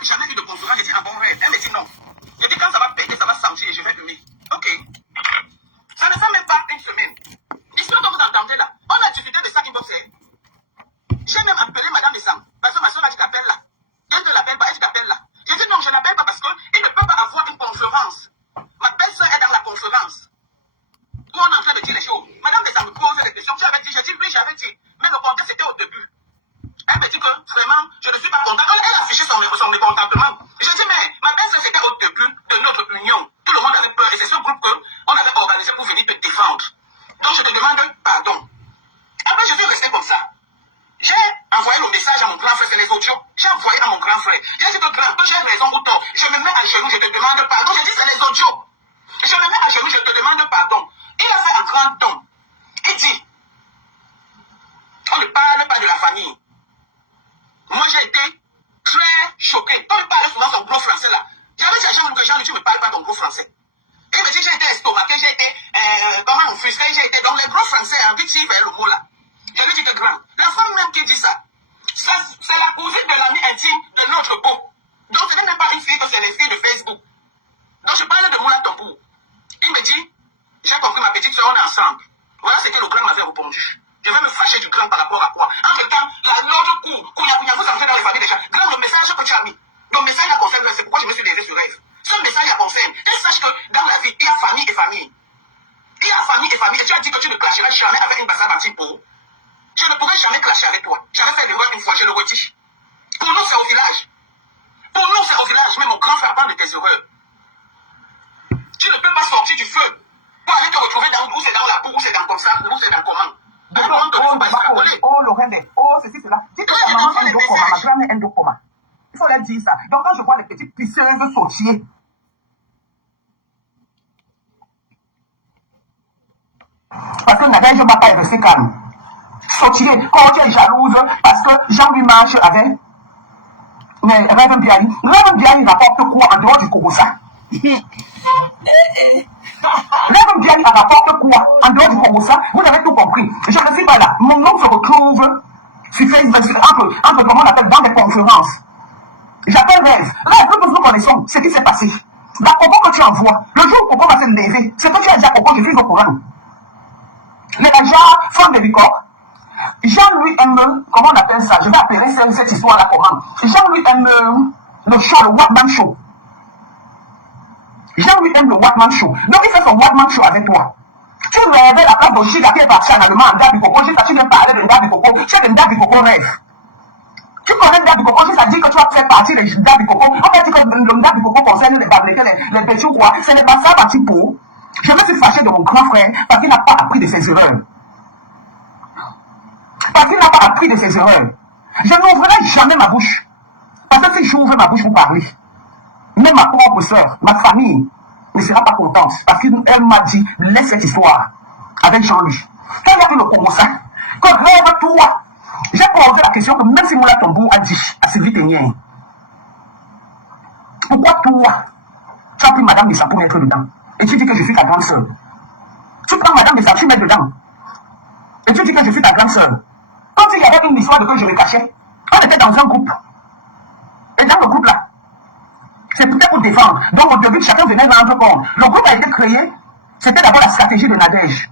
même jamais vu de conférence. J'ai dit un bon rêve. Elle me dit non. J'ai dit quand ça va péter, ça va sentir et je vais humer. Ok. Ça ne fait même pas une semaine. L'histoire que vous entendez là, on a discuté de ça qui bossait. J'ai même appelé Madame Dessam. Parce que ma soeur a dit qu'appelle là. Elle ne l'appelle pas, elle dit qu'appelle là. J'ai dit non, je ne l'appelle pas parce qu'il ne peut pas avoir une conférence. Ma belle-soeur est dans la conférence. Où on est en train de dire les choses. Madame Dessam me pose des questions. J'avais dit, oui, j'avais dit. Mais le contexte c'était au début. Elle me dit que vraiment, je ne suis pas contente. Elle a affiché son mécontentement. J'ai dit, mais ma belle-soeur c'était au début de notre union. Tout le monde avait peur et c'est ce groupe qu'on avait organisé pour venir te défendre. Donc je te demande pardon. Après, je suis resté comme ça. J'ai envoyé le message à mon grand frère, c'est les audios. J'ai envoyé à mon grand frère. J'ai dit que grand, j'ai raison ou tort. Je me mets à genoux, je te demande pardon. Je dis, c'est les audios. Je me mets à genoux, je te demande pardon. Il a fait un grand don. Il dit, on ne parle pas de la famille. Moi, j'ai été très choqué. Quand il parlait souvent son gros français là, j'avais dit à Jean-Luc, tu ne me parles pas ton gros français. Il me dit, j'ai été estomaqué, j'ai été, comment offusqué, j'ai été dans les gros français, hein, vite s'il fait le mot là. Je lui dis que grand, la femme même qui dit ça, c'est la cousine de l'ami intime de notre beau. Donc ce n'est même pas une fille, c'est les filles de Facebook. Donc je parle de moi à ton bout. Il me dit, j'ai compris ma petite soeur, on est ensemble. Voilà ce que le grand m'avait répondu. Je vais me fâcher du grand par rapport à quoi? Entre-temps, l'autre coup, vous entrez dans les familles déjà. Grand, le message que tu as mis, le message la concerne, c'est pourquoi je me suis levé sur rêve. Ce message la concerne. Et sache que dans la vie, il y a famille et famille. Il y a famille et famille. Et tu as dit que tu ne clasheras jamais avec une bassade anti-peau. Je ne pourrais jamais clasher avec toi. J'avais fait l'erreur une fois, je le retire. Pour nous, c'est au village. Pour nous, c'est au village. Mais mon grand frère parle de tes erreurs. Tu ne peux pas sortir du feu pour aller te retrouver dans où c'est dans la boue, où c'est dans comme ça, où c'est dans comment. Oh, Lorraine, oh, ceci, cela. Dis que ta maman est endocoma, ma grand-mère est endocoma. Il faut leur dire ça. Donc, quand je vois les petites pisseuses sautier, parce que Nadège ne va pas rester calme. Sautier, quand tu es jalouse, parce que Jean-Louis marche avec Rêve Bialy. Rêve Bialy rapporte quoi en dehors du Kogosa? Rêve Bialy rapporte quoi en dehors du Kogosa? Vous avez tout compris. Je ne suis pas là. Mon nom se retrouve sur Facebook, entre comment on appelle, dans des conférences. J'appelle Rêve. Rêve, nous connaissons ce qui s'est passé. La Coco que tu envoies, le jour où Coco va se lever, c'est que tu as dit à Coco, je suis au courant. Les gens, femme de Bicoque, Jean-Louis aime, comment on appelle ça? Je vais appeler cette histoire-là comment? Jean-Louis aime le show, le Watman Show. Jean-Louis aime le Watman Show. Donc il fait son Watman Show avec toi. Tu rêvais la place de Giga qui est parti en allemand, Ndabi Coco, juste tu viens parler de Ndabi Coco, tu es de Ndabi Coco rêve. Tu connais Ndabi Coco, juste à dire que tu as fait partie de Ndabi Coco. On va dire que le Ndabi Coco concerne les Bablékés, les petits ou quoi. Ce n'est pas ça, parti pour. Je me suis fâché de mon grand frère parce qu'il n'a pas appris de ses erreurs. Parce qu'il n'a pas appris de ses erreurs. Je n'ouvrirai jamais ma bouche. Parce que si j'ouvre ma bouche pour parler, même ma propre soeur, ma famille ne sera pas contente. Parce qu'elle m'a dit, laisse cette histoire avec Jean-Louis. Quand il y a eu le Congo-ça, que rêve toi, j'ai posé la question que même si Moula Tombou a dit à Sylvie Ténien, pourquoi toi, tu as pris Madame Nissa pour mettre dedans? Et tu dis que je suis ta grande soeur. Tu prends Madame Nissa, tu mets dedans. Et tu dis que je suis ta grande soeur. Quand il y avait une histoire de que je me cachais, on était dans un groupe. Et dans le groupe là, c'est peut-être pour défendre. Donc au début, chacun venait rendre compte. Le groupe a été créé, c'était d'abord la stratégie de Nadège.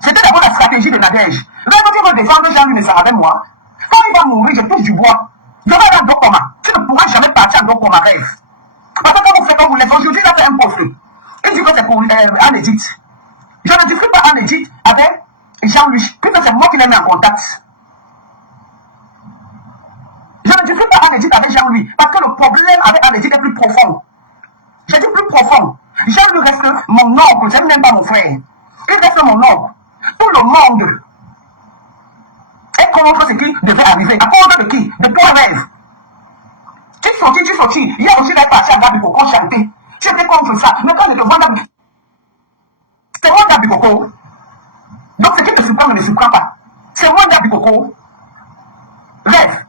C'était d'abord la stratégie de Nadège. Même quand tu veux défendre Jean-Louis Nessa avec moi, quand il va mourir, je touche du bois. Je vais aller en Dokoma. Tu ne pourras jamais partir en Dokoma rêve. Parce que quand vous faites comme vous laissez, aujourd'hui, il a fait un profil. Il dit que c'est pour Anne-Edith. Je ne discute pas Anne-Edith avec Jean-Louis, puisque c'est moi qui l'ai mis en contact. Je ne discute pas Anne-Edith avec Jean-Louis, parce que le problème avec Anne-Edith est plus profond. J'ai dit plus profond. Jean-Louis reste mon oncle, c'est même pas mon frère. Il reste mon oncle. Tout le monde est contre ce qui devait arriver. À cause de qui? De toi rêve. Tu sortis. Il y a aussi des parties à Gabi Coco chanter. Tu étais contre ça. Mais quand je te vois Gabi, c'est moi Gabi Coco. Donc ce qui te surprend ne me surprend pas. C'est moi Gabi Coco. Rêve.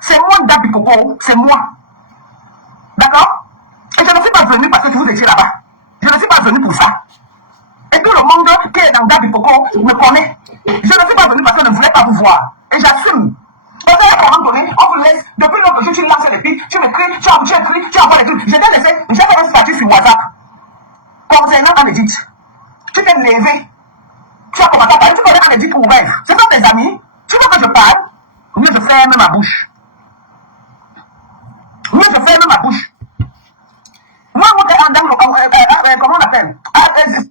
C'est moi Gabi Coco. C'est moi. D'accord? Et je ne suis pas venu parce que vous étiez là-bas. Je ne suis pas venu pour ça. Et tout le monde qui est dans Gabi Coco me connaît. Je ne suis pas venu parce que je ne voulais pas vous voir. Et j'assume. Parce qu'à un moment donné, on vous laisse, depuis l'autre jour, tu lances les pics, tu m'écris, tu écris, tu envoies les trucs. Je t'ai laissé, j'ai fait un statut sur WhatsApp. Concernant Anedith, tu t'es levé, tu as commencé à parler, tu connais Anedith ouvert. Ce sont tes amis, tu veux que je parle, ou mieux je ferme ma bouche. Mieux je ferme ma bouche. Moi, comment on appelle?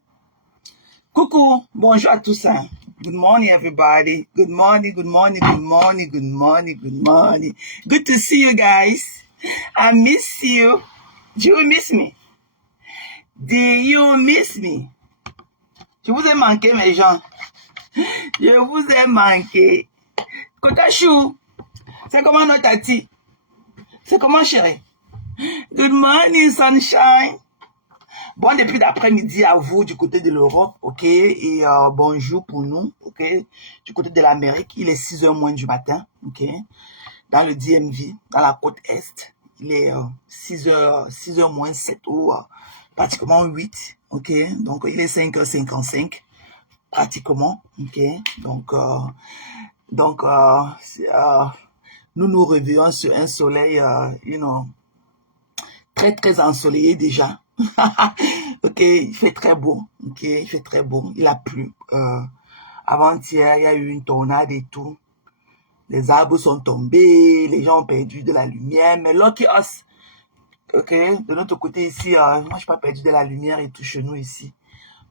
Coucou, bonjour à tous. Hein. Good morning, everybody. Good morning, good morning, good morning, good morning, good morning. Good to see you guys. I miss you. Do you miss me? Do you miss me? Je vous ai manqué, mes gens. Je vous ai manqué. Kotachou, c'est comment notre tati? C'est comment, chérie? Good morning, sunshine. Bon début d'après-midi à vous du côté de l'Europe, ok? Et bonjour pour nous, ok? Du côté de l'Amérique, il est 6h moins du matin, ok? Dans le DMV, dans la côte Est, il est 6h moins 7 ou pratiquement 8, ok? Donc, il est 5h55, pratiquement, ok? Donc, nous nous réveillons sur un soleil, très, très ensoleillé déjà. Ok, il fait très beau. Ok, il fait très beau. Il a plu. Avant-hier, il y a eu une tornade et tout. Les arbres sont tombés, les gens ont perdu de la lumière. Mais lucky us. Ok, de notre côté ici, moi je n'ai pas perdu de la lumière et tout chez nous ici.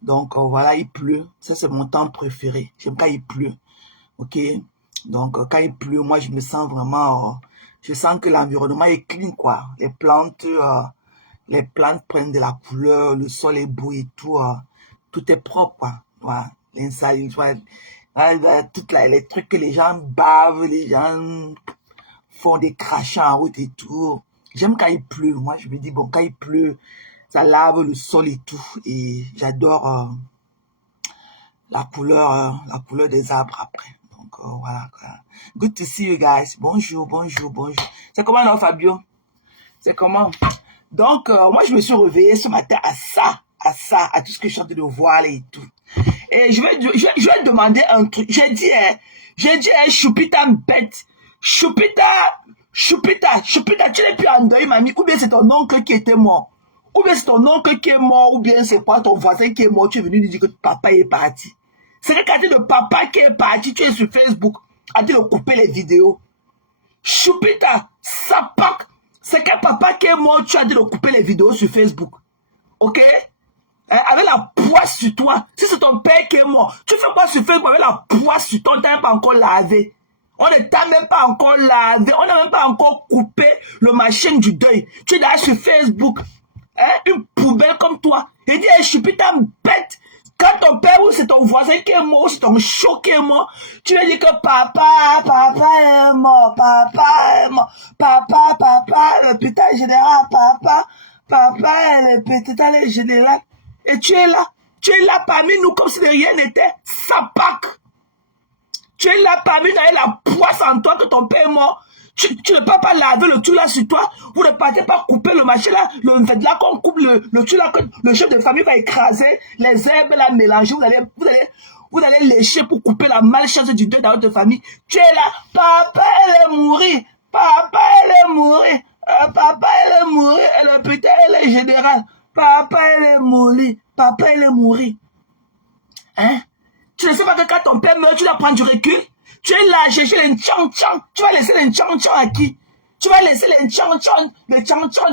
Donc voilà, il pleut. Ça c'est mon temps préféré. J'aime quand il pleut. Ok, donc quand il pleut, moi je me sens vraiment. Je sens que l'environnement est clean quoi. Les plantes prennent de la couleur, le sol est beau et tout, tout est propre, quoi. Voilà. L'inside, les trucs que les gens bavent, les gens font des crachats en route et tout. J'aime quand il pleut. Moi, je me dis, bon, quand il pleut, ça lave le sol et tout. Et j'adore la couleur des arbres après. Donc, voilà, quoi. Good to see you guys. Bonjour, bonjour, bonjour. C'est comment, non, Fabio? C'est comment? Donc, moi, je me suis réveillée ce matin à tout ce que je suis en train de voir et tout. Et je vais demander un truc. J'ai dit, Choupita bête. Choupita, tu n'es plus en deuil, mamie. Ou bien c'est ton oncle qui était mort. Ou bien c'est ton oncle qui est mort. Ou bien c'est pas ton voisin qui est mort. Tu es venu lui dire que papa est parti. C'est que quand tu es de papa qui est parti, tu es sur Facebook. En train de couper les vidéos. Choupita, ça pack. C'est que papa qui est mort, tu as dit de couper les vidéos sur Facebook. Ok? Avec la poisse sur toi. Si c'est ton père qui est mort, tu fais quoi sur Facebook avec la poisse sur toi? On ne t'a même pas encore lavé. On ne t'a même pas encore lavé. On n'a même pas encore coupé le machin du deuil. Tu es là sur Facebook. Une poubelle comme toi. Et dis, je suis putain bête. Quand ton père ou c'est ton voisin qui est mort, ou c'est ton chou qui est mort, tu vas dire que papa est mort, papa, l'hôpital général, papa est l'hôpital général. Et tu es là parmi nous comme si de rien n'était, ça pack. Tu es là parmi nous avec la poisse en toi que ton père est mort. Tu ne peux pas laver le tout là sur toi. Vous ne partez pas couper le machin là. Là qu'on coupe le tout là que le chef de famille va écraser. Les herbes là mélanger. Vous allez lécher pour couper la malchance du deuil dans votre famille. Tu es là. Papa elle est mourir. Papa elle est mourir. Et le putain elle est général. Papa elle est mourir. Papa elle est mourir. Hein? Tu ne sais pas que quand ton père meurt, tu dois prendre du recul. Tu es là, chercher les tchang-tchang. Tu vas laisser les tchang-tchang à qui? Tu vas laisser les tchang-tchang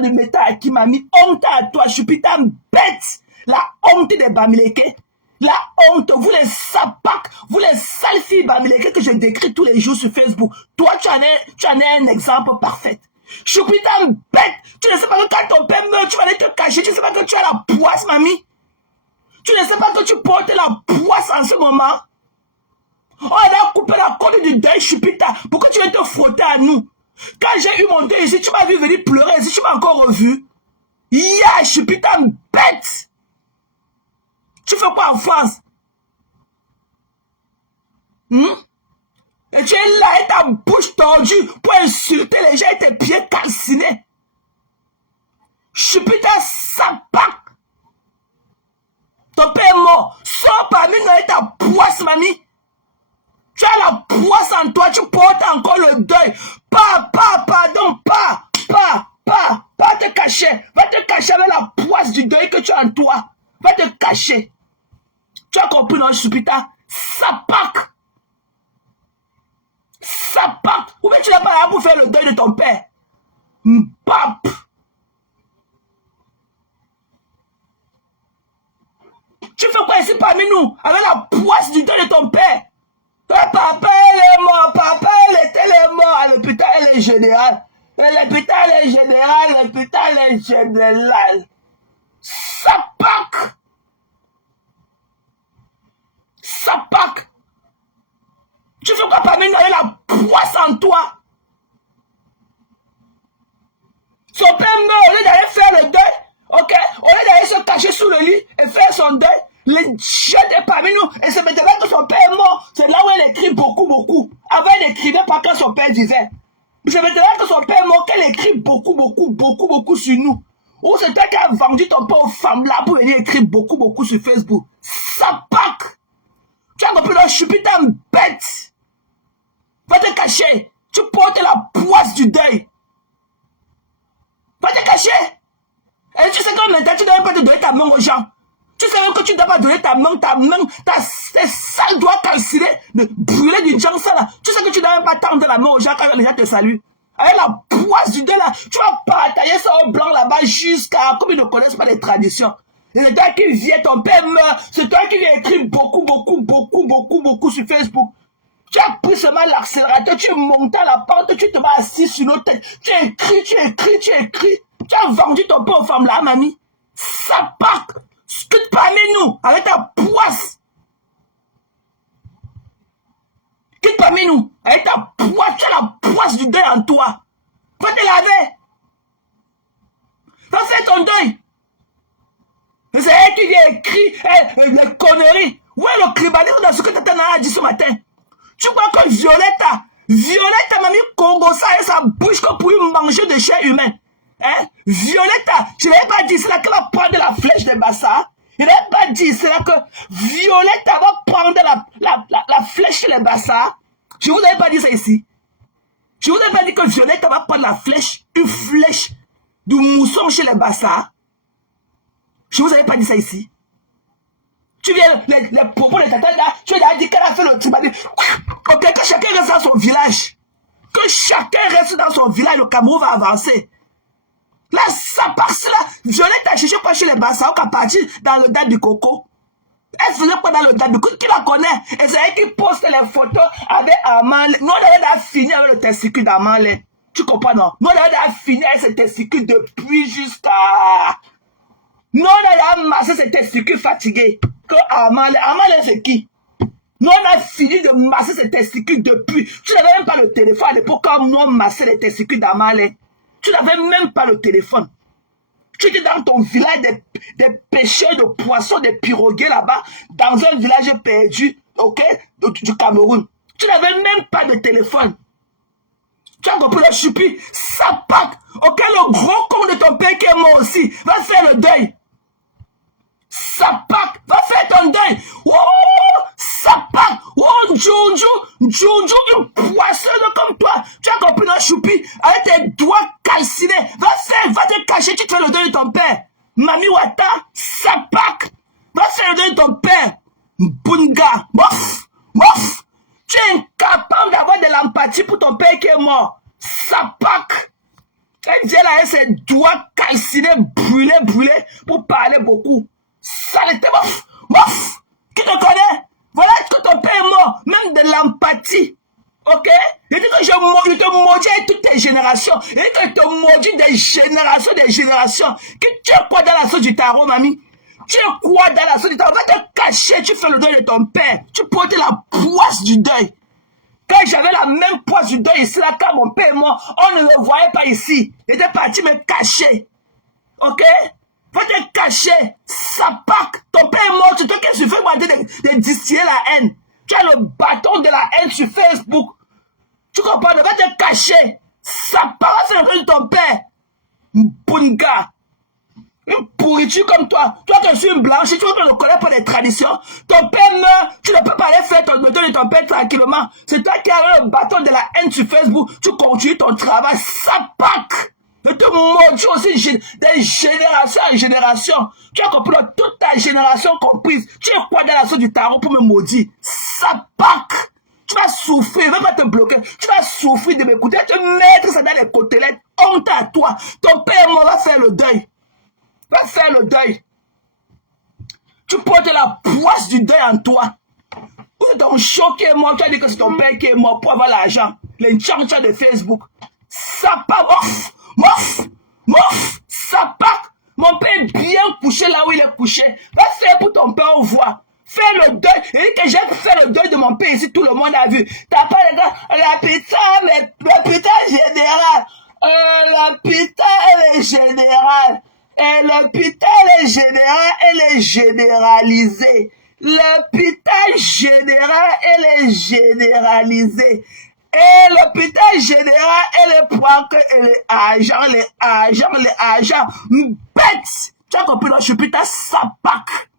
de métal à qui, mamie? Honte à toi, je suis putain bête. La honte des Bamileke. La honte, vous les sapacs, vous les sales filles Bamileke que je décris tous les jours sur Facebook. Toi, tu en es un exemple parfait. Je suis putain bête. Tu ne sais pas que quand ton père meurt, tu vas aller te cacher. Tu ne sais pas que tu as la poisse, mamie. Tu ne sais pas que tu portes la poisse en ce moment. On a coupé la corde du deuil, Choupita. Pourquoi tu viens te frotter à nous? Quand j'ai eu mon deuil ici, tu m'as vu venir pleurer ici, tu m'as encore revu. Yeah, Choupita bête. Tu fais quoi en France? Et tu es là avec ta bouche tordue pour insulter les gens et tes pieds calcinés. Choupita sapac. Ton père est mort. Sors parmi nous avec ta poisse, mamie. Tu as la poisse en toi, tu portes encore le deuil. Pardon, pas te cacher. Va te cacher avec la poisse du deuil que tu as en toi. Va te cacher. Tu as compris, non, Choupita? Sapak. Ou bien tu n'as pas là pour faire le deuil de ton père. Mbap. Tu fais quoi ici parmi nous avec la poisse du deuil de ton père? Papa, elle est mort. Papa, elle est mort. À l'hôpital, elle est générale. L'hôpital est général. L'hôpital est général. Sapak. Tu fais quoi parmi nous avec la poisse en toi? Son père meurt, au lieu d'aller faire le deuil, ok? Au lieu d'aller se cacher sous le lit et faire son deuil, les jeunes parmi nous, et se mettait que son père est mort. C'est là où elle écrit beaucoup. Avant, elle n'écrivait pas quand son père disait. Se mettait que son père est mort, qu'elle écrit beaucoup sur nous. Ou c'est toi qui as vendu ton père aux femmes là pour venir écrire beaucoup sur Facebook. Sapak! Tu as compris, là, je suis putain bête. Va te cacher. Tu portes la poisse du deuil. Va te cacher. Et tu sais que maintenant, tu ne dois pas te donner ta main aux gens. Tu sais même que tu ne dois pas donner ta main, tes sales doigts calcinés, de brûler du junk ça là. Tu sais que tu ne dois même pas tendre la main aux gens quand les gens te saluent. Avec la poisse du deuil là, tu vas partager ça au blanc là-bas jusqu'à, comme ils ne connaissent pas les traditions. Et c'est toi qui viens, ton père meurt, c'est toi qui viens écrire beaucoup sur Facebook. Tu as pris seulement l'accélérateur, tu es monté à la pente, tu te mets assis sur nos têtes. Tu écris. Tu as vendu ton père aux femmes là, mamie. Ça part. Scute parmi nous, avec ta poisse. Quitte parmi nous, avec ta poisse, tu as la poisse du deuil en toi. Va te laver. Va faire ton deuil. C'est elle qui vient écrire les conneries. Ouais, le climatisme dans ce que tu as dit ce matin. Tu crois que Violetta m'a mis Congo ça et sa bouche que pour manger de chair humaine. Hein? Violetta, je n'avais pas dit cela qu'elle va prendre la flèche de Bassa. Je n'avais pas dit cela que Violetta va prendre la flèche de Bassa. Je ne vous avais pas dit ça ici. Je ne vous avais pas dit que Violetta va prendre une flèche du mousson chez les Bassa. Je ne vous avais pas dit ça ici. Tu viens, les propos de Tata, tu as dit qu'elle a fait le tribunal. Ok, que chacun reste dans son village. Que chacun reste dans son village, le Cameroun va avancer. Là, ça passe là. Violette a cherché pas chez les Bassa, qui a parti dans le date du coco. Elle faisait quoi dans le date du coco? Qui la connaît? Et c'est elle qui poste les photos avec Amal. Nous, on a fini avec le testicule d'Amal. Tu comprends, non? Nous, on a fini avec ce testicule depuis jusqu'à... Nous, on a amassé ces testicules fatigués. Que Amal, c'est qui? Nous, on a fini de masser ces testicules depuis. Tu n'avais même pas le téléphone à l'époque quand nous, on massait les testicules d'Amal. Tu n'avais même pas le téléphone. Tu étais dans ton village des pêcheurs de poissons, des pirogues là-bas, dans un village perdu, ok, du Cameroun. Tu n'avais même pas de téléphone. Tu as compris le choupi? Ça part. Ok, le gros con de ton père qui est mort aussi, va faire le deuil. Ça part. Va faire ton deuil. Oh, ça part. Oh, Jojo, une poissonne comme toi. Tu as compris le choupi? Avec tes doigts calcinés. Va te cacher, tu te fais le deuil de ton père. Mami Wata, ça part. Va faire le deuil de ton père. Bunga. Mof. Tu es incapable d'avoir de l'empathie pour ton père qui est mort. Ça part. Elle vient là avec ses doigts calcinés, brûlés, pour parler beaucoup. Saleté, mof. Qui te connaît? Voilà que ton père est mort. Même de l'empathie. Ok? Je dis que je te maudis avec toutes tes générations. Je dis que je te maudis des générations. Que tu es quoi dans la sauce du tarot, mamie? Tu es quoi dans la sauce du tarot? Va te cacher, tu fais le deuil de ton père. Tu portes la poisse du deuil. Quand j'avais la même poisse du deuil ici, là, quand mon père est mort, on ne le voyait pas ici. J'étais parti me cacher. Ok? Va te cacher. Ça part. Ton père est mort. C'est toi qui suffit de distiller la haine. Tu as le bâton de la haine sur Facebook. Tu comprends? Va te cacher. Ça part. C'est le deuil de ton père. Bunga. Une pourriture comme toi que je suis une blanche, tu vois que je ne connais pas les traditions, ton père meurt, tu ne peux pas aller faire ton deuil de ton père tranquillement. C'est toi qui as le bâton de la haine sur Facebook, tu continues ton travail, ça pack. Je te maudis aussi de génération en génération. Tu as compris, toute ta génération comprise. Tu es quoi dans la sauce du tarot pour me maudire? Ça pack. Tu vas souffrir, ne va pas te bloquer. Tu vas souffrir de m'écouter, te mettre ça dans les côtelettes. Honte à toi. Ton père va faire le deuil. Va faire le deuil. Tu portes la poisse du deuil en toi. Ou c'est ton show qui est mort, tu as dit que c'est ton père qui est mort pour avoir l'argent. Les tchan-tchan de Facebook. Ça part, mof, ça part. Mon père est bien couché là où il est couché. Va faire pour ton père, on voit. Fais le deuil. Et que j'ai fait le deuil de mon père ici, tout le monde a vu. T'as pas les gars, l'hôpital général. L'hôpital est général. Et l'hôpital est général, elle est généralisée. L'hôpital général, elle est généralisée. Et l'hôpital général, elle prend que les agents. Bête! Tu as compris, non? Chupita Sapak.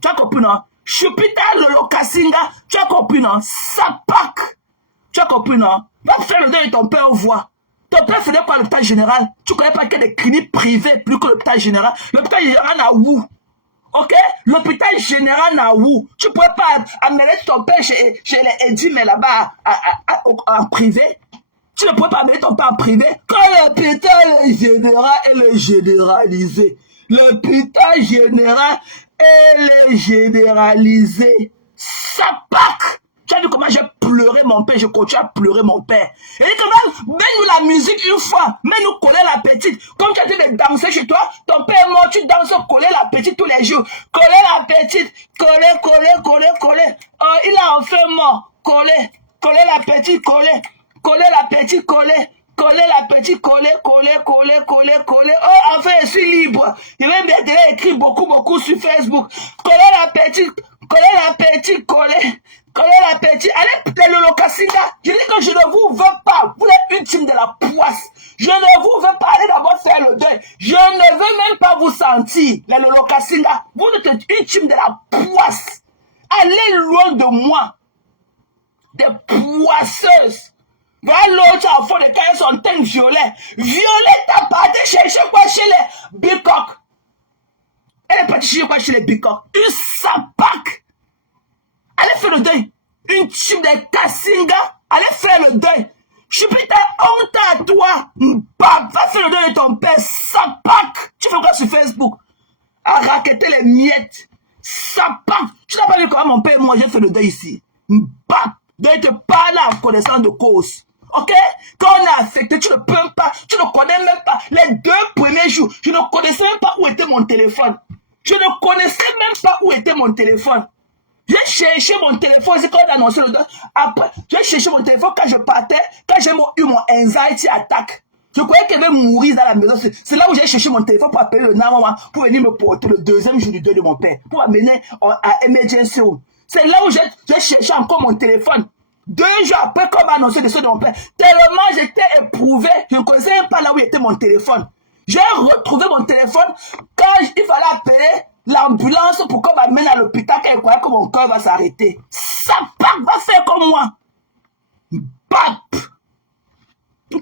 Tu as compris, non? Chupita Lolo Kasinga. Tu as compris, non? Sapak. Tu as compris, non? Va faire le deuil de ton père, on voit. Ton père faisait quoi à l'hôpital général? Tu ne connais pas qu'il y a des cliniques privées plus que l'hôpital général. L'hôpital général n'a où? Ok? L'hôpital général n'a où? Tu ne pourrais pas amener ton père chez les Eddy, mais là-bas en privé. Tu ne pourrais pas amener ton père en privé. Quand l'hôpital est général, elle est généralisée. L'hôpital général, elle est généralisée. Ça pack! Tu as vu comment j'ai pleuré mon père, je continue à pleurer mon père. Et quand même, mets-nous la musique une fois, mets-nous coller la petite. Comme tu as dit de danser chez toi, ton père est mort, tu danses coller la petite tous les jours. Coller la petite, coller. Oh, il a enfin mort, coller la petite, coller la petite, coller la petite, coller. Oh, enfin, je suis libre. Il va bien écrire beaucoup sur Facebook. Coller la petite, allez, le Locasinga. Je dis que je ne vous veux pas. Vous êtes une team de la poisse. Je ne vous veux pas aller d'abord faire le deuil. Je ne veux même pas vous sentir, le Locasinga. Vous êtes une team de la poisse. Allez loin de moi. Des poisseuses. Voilà l'autre en fond de cahiers son teint violet. Violet, t'as parti chercher quoi chez les bicoques? Elle est partie chercher quoi chez les bicoques? Une sapac. Allez faire le deuil. Une team de Kassinga. Allez faire le deuil. Je suis plus ta honte à toi. Va faire le deuil de ton père. Sapac. Tu fais quoi sur Facebook? À raqueter les miettes. Sapac. Tu n'as pas vu comment mon père et moi j'ai fait le deuil ici. Donc te parle en connaissance de cause. Ok? Quand on est affecté, tu ne peux pas, tu ne connais même pas. Les 2 premiers jours, je ne connaissais même pas où était mon téléphone. Je ne connaissais même pas où était mon téléphone. J'ai cherché mon téléphone, c'est quand on a annoncé le deuil. Après, j'ai cherché mon téléphone quand je partais, quand j'ai eu mon anxiety attack. Je croyais qu'elle allait mourir dans la maison. C'est là où j'ai cherché mon téléphone pour appeler le NAMA pour venir me porter le 2e jour du deuil de mon père. Pour amener à emergency room. C'est là où j'ai cherché encore mon téléphone. 2 jours après, comme annoncé le décès de mon père, tellement j'étais éprouvé, je ne connaissais même pas là où était mon téléphone. J'ai retrouvé mon téléphone quand il fallait appeler l'ambulance pour qu'on m'amène à l'hôpital, quand il croyait que mon cœur va s'arrêter. Ça va faire comme moi. Bap! Et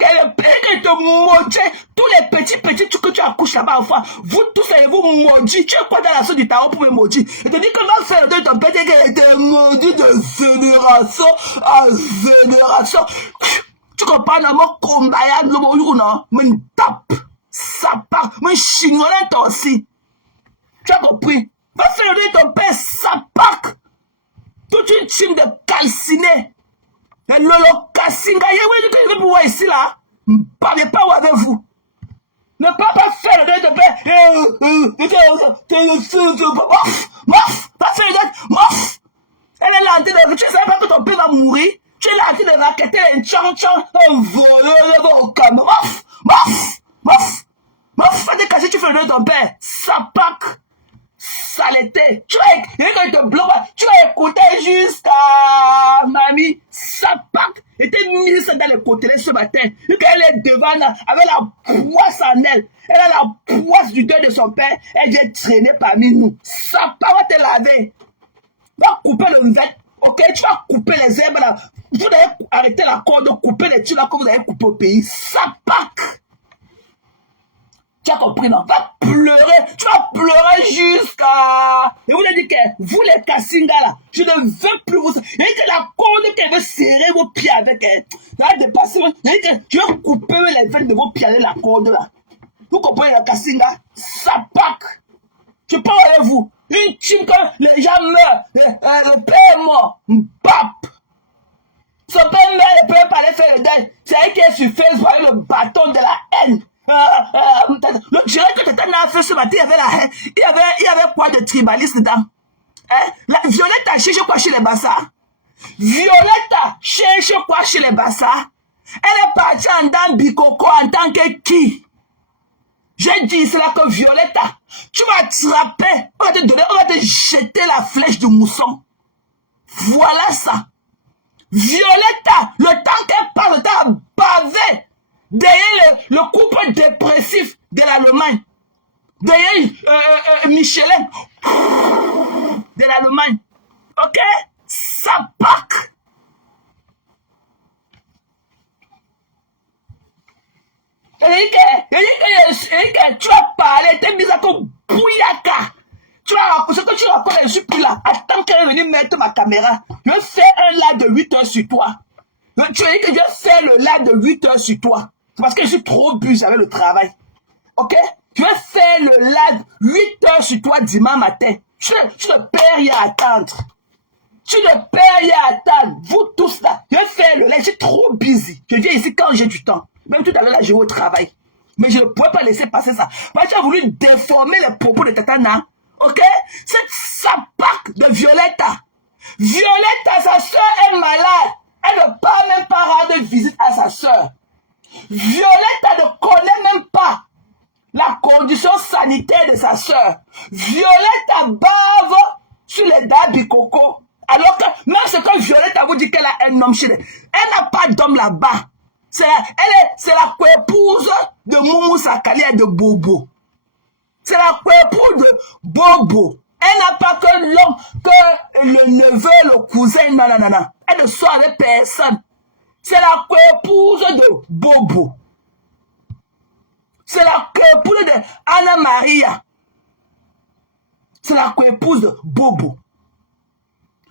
te maudit, tous les petits trucs que tu accouches là-bas en fois, vous tous allez vous maudire. Tu es quoi dans la sauce du tarot pour me maudire? Et te dis que va faire le deuil de ton père, qu'elle était maudit de génération en génération. Tu comprends, non? Mon combat, non? Me tape, ça part, me chignolant toi aussi. Tu as compris? Va faire le deuil de ton père, ça part. Toute une team de calcinés. Le Lolo Kasinga, il y a ici là. Ne parlez pas avec vous. Ne pas faire le deuil de père. Va faire le deuil. Elle est là en train de. Tu ne sais pas que ton père va mourir. Tu es là en train de raqueter un tchan-tchan, un voleur au camion. Fais cacher, tu fais le deuil de ton père. Ça pack. Saleté. Tu vas écouter jusqu'à mamie. Ça pack. était mise dans les côtelets ce matin. Vu qu'elle est devant là, avec la poisse en elle. Elle a la poisse du deuil de son père. Elle vient traîner parmi nous. Ça va te laver. Va couper le vêtement. Ok, tu vas couper les herbes là. Vous devez arrêter la corde, couper les tuiles là que vous avez coupé au pays. Ça pack. Tu as compris, non? Va pleurer. Tu vas pleurer jusqu'à... Et vous avez dit que vous, les Kassinga, là, je ne veux plus vous... Il y a que la corde qui veut serrer vos pieds avec... Ça va dépasser... Il y a que je vais couper les veines de vos pieds avec la corde, là. Vous comprenez, les Kassinga? Ça pack. Je parle avec vous. Une team que les gens meurent. Le père est mort. Bap. Son père meurt, le père parlait faire le deuil. C'est elle qui est sur Facebook avec le bâton de la haine. Le dirait que Tata n'a fait ce matin, il y avait la haine. Il y avait quoi de tribaliste dedans? La Violette a cherché quoi chez les Bassas? Violette a cherché quoi chez les Bassas? Elle est partie en tant Bikoko en tant que qui? J'ai dit cela que Violette, tu vas attraper, on va te donner, on va te jeter la flèche de mousson. Voilà ça. Violette, le temps qu'elle parle, le temps à baver derrière le couple dépressif de l'Allemagne. Derrière Michelin de l'Allemagne. Ok? Ça pack. Eric, tu vas parler, t'es bizarre comme Bouyaka. Tu vas, ce que tu racontes, je suis plus là. Attends qu'elle est venue mettre ma caméra. Je fais un live de 8 heures sur toi. Tu as dit que je fais le live de 8 heures sur toi. C'est parce que je suis trop busy avec le travail. Ok? Je vais faire le live 8 heures sur toi dimanche matin. Tu ne peux rien attendre. Tu ne peux rien attendre. Vous tous là, je vais faire le live. Je suis trop busy. Je viens ici quand j'ai du temps. Même tout à l'heure, là, j'ai au travail. Mais je ne pouvais pas laisser passer ça. Parce que tu as voulu déformer les propos de Tatana. Ok? Cette sapac de Violetta. Violetta, sa soeur est malade. Elle ne peut même pas rendre visite à sa soeur. Violetta ne connaît même pas la condition sanitaire de sa soeur. Violetta bave sur les dents du coco. Alors que même ce que Violetta vous dit qu'elle a un homme chez elle. Elle n'a pas d'homme là-bas. C'est la coépouse de Moumou Sakali et de Bobo. C'est la coépouse de Bobo. Elle n'a pas que l'homme, que le neveu, le cousin, non. Elle ne sort avec personne. C'est la coépouse de Bobo. C'est la coépouse de Anna Maria. C'est la coépouse de Bobo.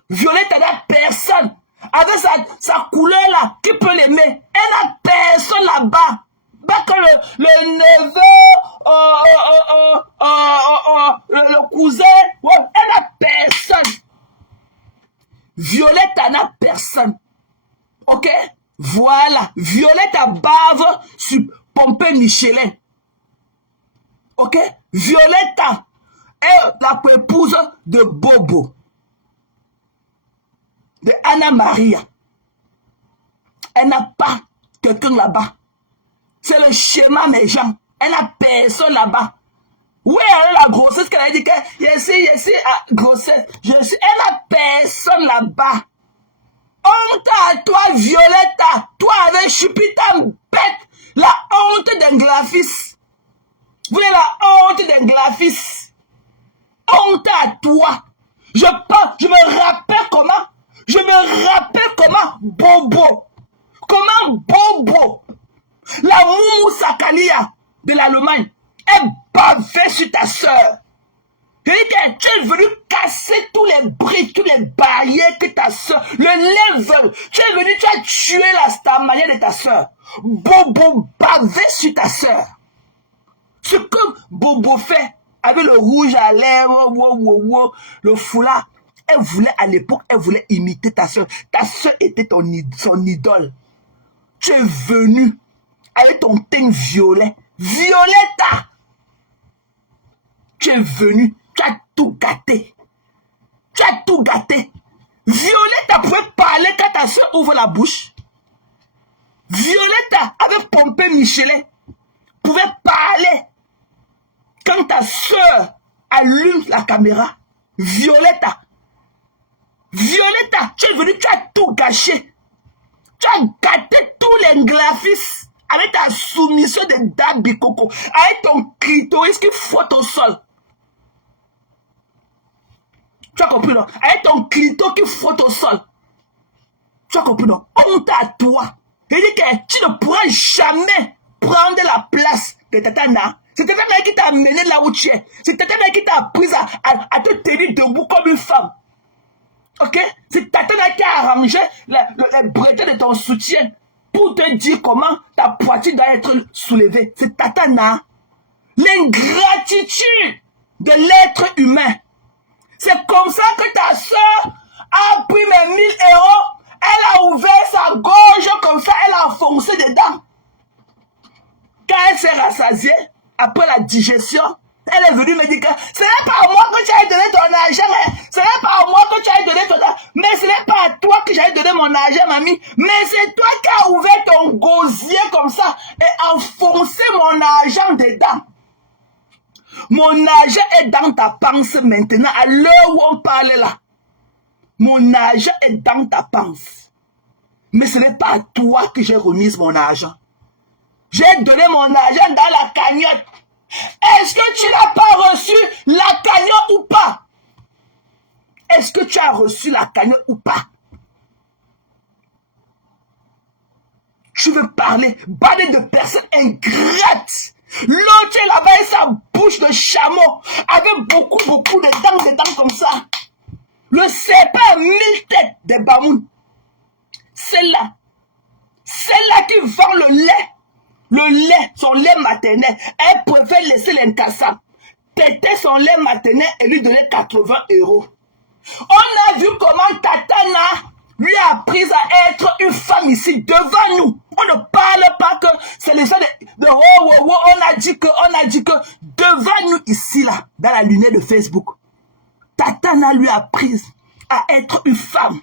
Violette, elle n'a personne. Avec sa couleur là, qui peut l'aimer? Elle n'a personne là-bas. Pas que le neveu, le cousin, ouais, elle n'a personne. Violette n'a personne. Ok? Voilà. Violette a bave sur Pompé Michelin. Ok? Violette est la épouse de Bobo. De Anna Maria. Elle n'a pas quelqu'un là-bas. C'est le schéma, mes gens. Elle n'a personne là-bas. Oui, elle a la grossesse qu'elle a dit que je suis à grossesse. Elle n'a personne là-bas. Honte à toi, Violetta. Toi avec Chupita bête. La honte d'un graphiste. Vous êtes la honte d'un graphiste. Honte à toi. Je me rappelle comment. Je me rappelle comment Bobo. Comment Bobo. La Moumou Sakalia de l'Allemagne est bavée sur ta soeur. Tu es venu casser tous les briques, tous les barrières que ta soeur, le level. Tu es venu, tu as tué la stamania de ta soeur. Bobo bavé sur ta soeur. Ce que Bobo fait avec le rouge à lèvres, le foulard, elle voulait à l'époque, elle voulait imiter ta soeur. Ta soeur était son idole. Tu es venu avec ton teint violet. Violetta! Tu es venu, tu as tout gâté. Tu as tout gâté. Violetta pouvait parler quand ta soeur ouvre la bouche. Violetta, avec Pompé Michelin, pouvait parler quand ta soeur allume la caméra. Violetta, tu es venu, tu as tout gâché. Tu as gâté tous les graphistes avec ta soumission de dame Bikoko, avec ton clitoris qui frotte au sol. Tu as compris, non? Avec ton clito qui frotte au sol. Tu as compris, non? Honte à toi. Je dis que tu ne pourras jamais prendre la place de Tatana. C'est Tatana qui t'a amené là où tu es. C'est Tatana qui t'a appris à te tenir debout comme une femme. Ok? C'est Tatana qui a arrangé les bretelles de ton soutien pour te dire comment ta poitrine doit être soulevée. C'est Tatana. L'ingratitude de l'être humain. C'est comme ça que ta soeur a pris mes 1000 euros. Elle a ouvert sa gorge comme ça, elle a foncé dedans. Quand elle s'est rassasiée, après la digestion, elle est venue me dire que ce n'est pas à moi que tu as donné ton argent, hein. Ce n'est pas à moi que tu as donné ton argent, mais ce n'est pas à toi que j'ai donné mon argent, mamie, mais c'est toi qui as ouvert ton gosier comme ça et enfoncé mon argent dedans. Mon argent est dans ta panse maintenant, à l'heure où on parle là. Mon argent est dans ta panse. Mais ce n'est pas à toi que j'ai remis mon argent. J'ai donné mon argent dans la cagnotte. Est-ce que tu n'as pas reçu la cagnotte ou pas? Est-ce que tu as reçu la cagnotte ou pas? Je veux parler de personnes ingrates. L'autre est là-bas et sa bouche de chameau avec beaucoup de dents dedans comme ça. Le serpent à 1000 têtes des Bamoun. Celle-là qui vend le lait, son lait maternel, elle préfère laisser l'incassable. Têter son lait maternel et lui donner 80 euros. On a vu comment Tatana lui a appris à être une femme ici devant nous. On ne parle pas que c'est le genre de on a dit que devant nous ici là, dans la lunette de Facebook. Tatana lui a appris à être une femme.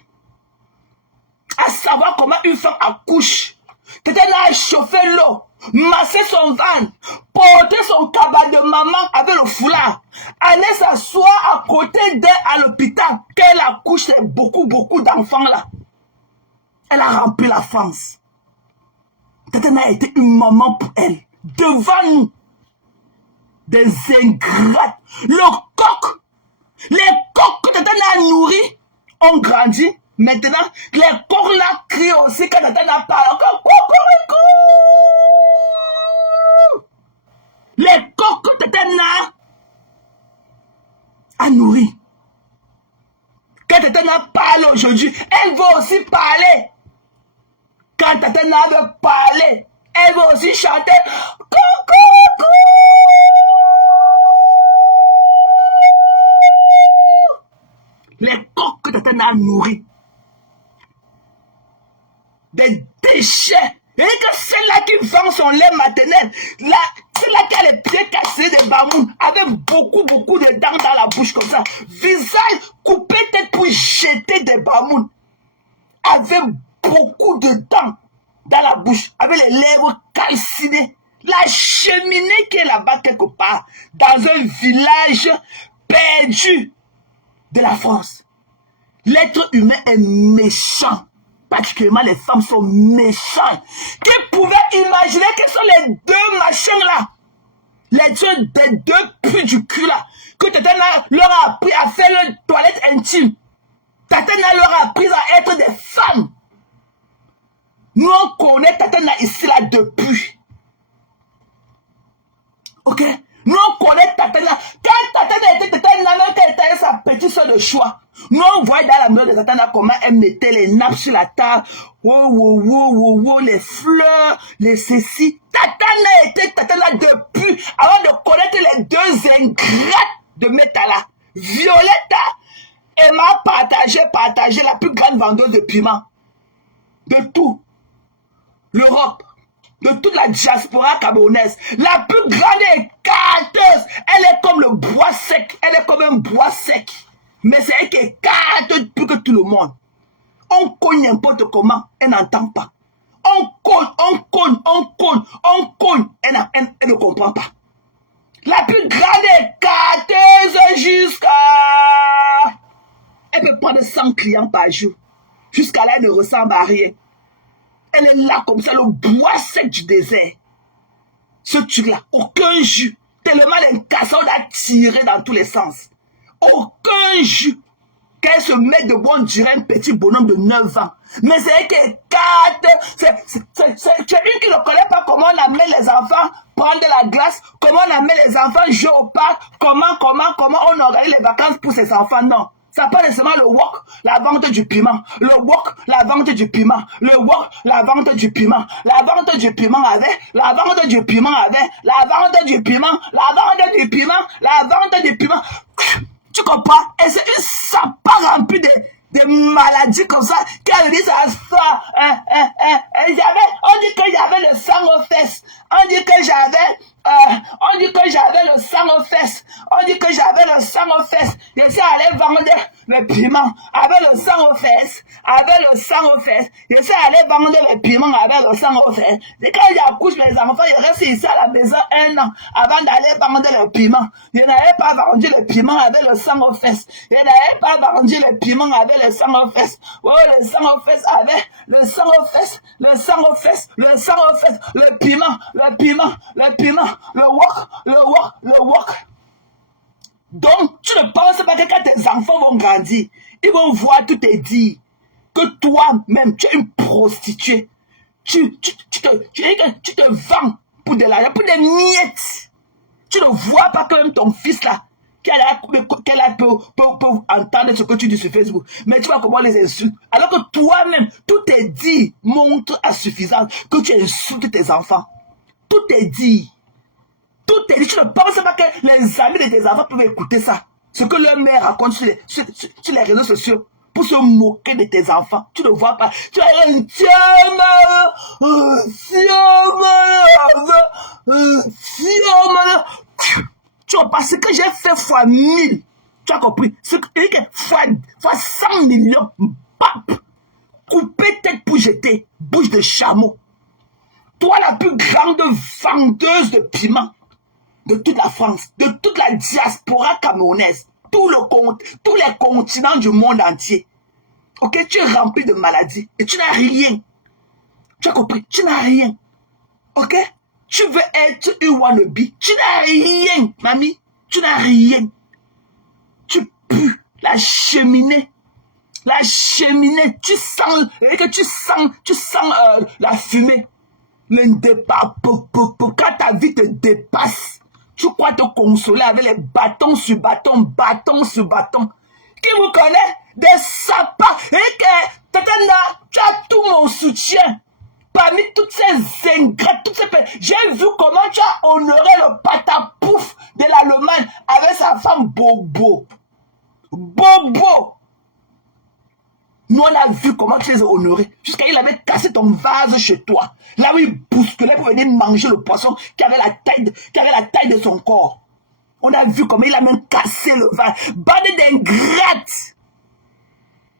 À savoir comment une femme accouche. Tatana a chauffé l'eau, massé son ventre, porté son cabas de maman avec le foulard, aller s'asseoir à côté d'elle à l'hôpital, qu'elle accouche beaucoup d'enfants là. Elle a rempli la France. Tatana a été une maman pour elle, devant nous. Des ingrates. Les coqs que Tatana a nourris ont grandi. Maintenant, les coqs là crient aussi quand Tatana parle. Encore les coqs que Tatana a nourris. Quand Tatana parle aujourd'hui, elle va aussi parler. Quand Tatana veut parler, elle va aussi chanter. Les coqs que Tatana a nourris. Des déchets. Et que celle-là qui vend son lait maternel, celle-là qui a les pieds cassés des Bamoun, avec beaucoup de dents dans la bouche comme ça, visage coupé tête pour jeter des Bamoun, avec beaucoup de dents dans la bouche, avec les lèvres calcinées, la cheminée qui est là-bas quelque part, dans un village perdu de la France. L'être humain est méchant. Particulièrement les femmes sont méchantes. Qui pouvaient imaginer que ce sont les deux machins là, des deux putes du cul là, que Tatana leur a appris à faire leur toilette intime. Tatana leur a appris à être des femmes. Nous on connaît Tatana ici là depuis. Ok? Nous on connaît Tatana. Quand Tatana était Tatana, quand elle était sa petite soeur de choix. Nous, on voit dans la maison de Tatana comment elle mettait les nappes sur la table. Les fleurs, les ceci. Tatana était Tatana depuis, avant de connaître les deux ingrates de Metala. Violetta, elle m'a partagé la plus grande vendeuse de piment. De tout. L'Europe. De toute la diaspora camerounaise. La plus grande écarteuse. Elle est comme le bois sec. Elle est comme un bois sec. Mais c'est elle qui écarte plus que tout le monde. On cogne n'importe comment, elle n'entend pas. On cogne, elle ne comprend pas. La plus grande écarteuse jusqu'à... Elle peut prendre 100 clients par jour. Jusqu'à là, elle ne ressemble à rien. Elle est là comme ça, le bois sec du désert. Ce truc-là, aucun jus. Tellement les cassons l'a tiré dans tous les sens. Aucun jus. Qu'elle se met debout, on dirait un petit bonhomme de 9 ans. Mais c'est que 4. C'est une qui ne connaît pas comment on amène les enfants prendre de la glace, comment on amène les enfants jouer au parc, comment on organise les vacances pour ses enfants. Non. Ça pas nécessairement le wok, la vente du piment. Le wok, la vente du piment. Le wok, la vente du piment. La vente du piment avec, la vente du piment avec, la vente du piment, la vente du piment, la vente du piment. Tu comprends? Et c'est une sapa remplie de maladies comme ça, qui a dit ça, on dit que j'avais le sang aux fesses. On dit que j'avais le sang aux fesses. On dit que j'avais le sang aux fesses. Je suis allé vendre le piment avec le sang aux fesses. Avec le sang aux fesses. Je suis allé vendre le piment avec le sang aux fesses. Et quand j'accouche mes enfants, je reste ici à la maison 1 an avant d'aller vendre le piment. Je n'avais pas vendu le piment avec le sang aux fesses. Je n'avais pas vendu le piment avec le sang aux fesses. Oh, le sang aux fesses avec le sang aux fesses. Le sang aux fesses. Le sang aux fesses. Le piment. Le piment. Le piment. Le wok. Le wok. Le wok. Donc, tu ne penses pas que quand tes enfants vont grandir, ils vont voir tout te dire que toi-même, tu es une prostituée. Tu te vends pour de l'argent, pour des miettes. Tu ne vois pas que même ton fils là, qu'elle peut entendre ce que tu dis sur Facebook, mais tu vois comment les insultes. Alors que toi-même, tout est dit, montre à suffisance que tu insultes tes enfants. Tout est dit. Tout est dit. Tu ne penses pas que les amis de tes enfants peuvent écouter ça. Ce que leur mère raconte sur les réseaux sociaux pour se moquer de tes enfants. Tu ne vois pas. Tu as un tu vois pas ce que j'ai fait fois 1000. Tu as compris? Ce que fois 100 millions. Pap. Couper tête pour jeter. Bouche de chameau. Toi, la plus grande vendeuse de piment de toute la France, de toute la diaspora camerounaise, tous les continents du monde entier. Ok, tu es rempli de maladies et tu n'as rien. Tu as compris? Tu n'as rien. Ok? Tu veux être une wannabe. Tu n'as rien, mamie. Tu n'as rien. Tu pues la cheminée. La cheminée, tu sens la fumée. Quand ta vie te dépasse, tu crois te consoler avec les bâtons sur bâtons, bâtons sur bâtons. Qui vous connaît? Des sapins. Et que, tu as tout mon soutien. Parmi toutes ces ingrates, j'ai vu comment tu as honoré le patapouf de l'Allemagne avec sa femme Bobo. Bobo. Nous, on a vu comment tu les as honorés. Jusqu'à il avait cassé ton vase chez toi. Là où il bousculait pour venir manger le poisson qui avait la taille de son corps. On a vu comment il a même cassé le vase. Bande d'ingrates.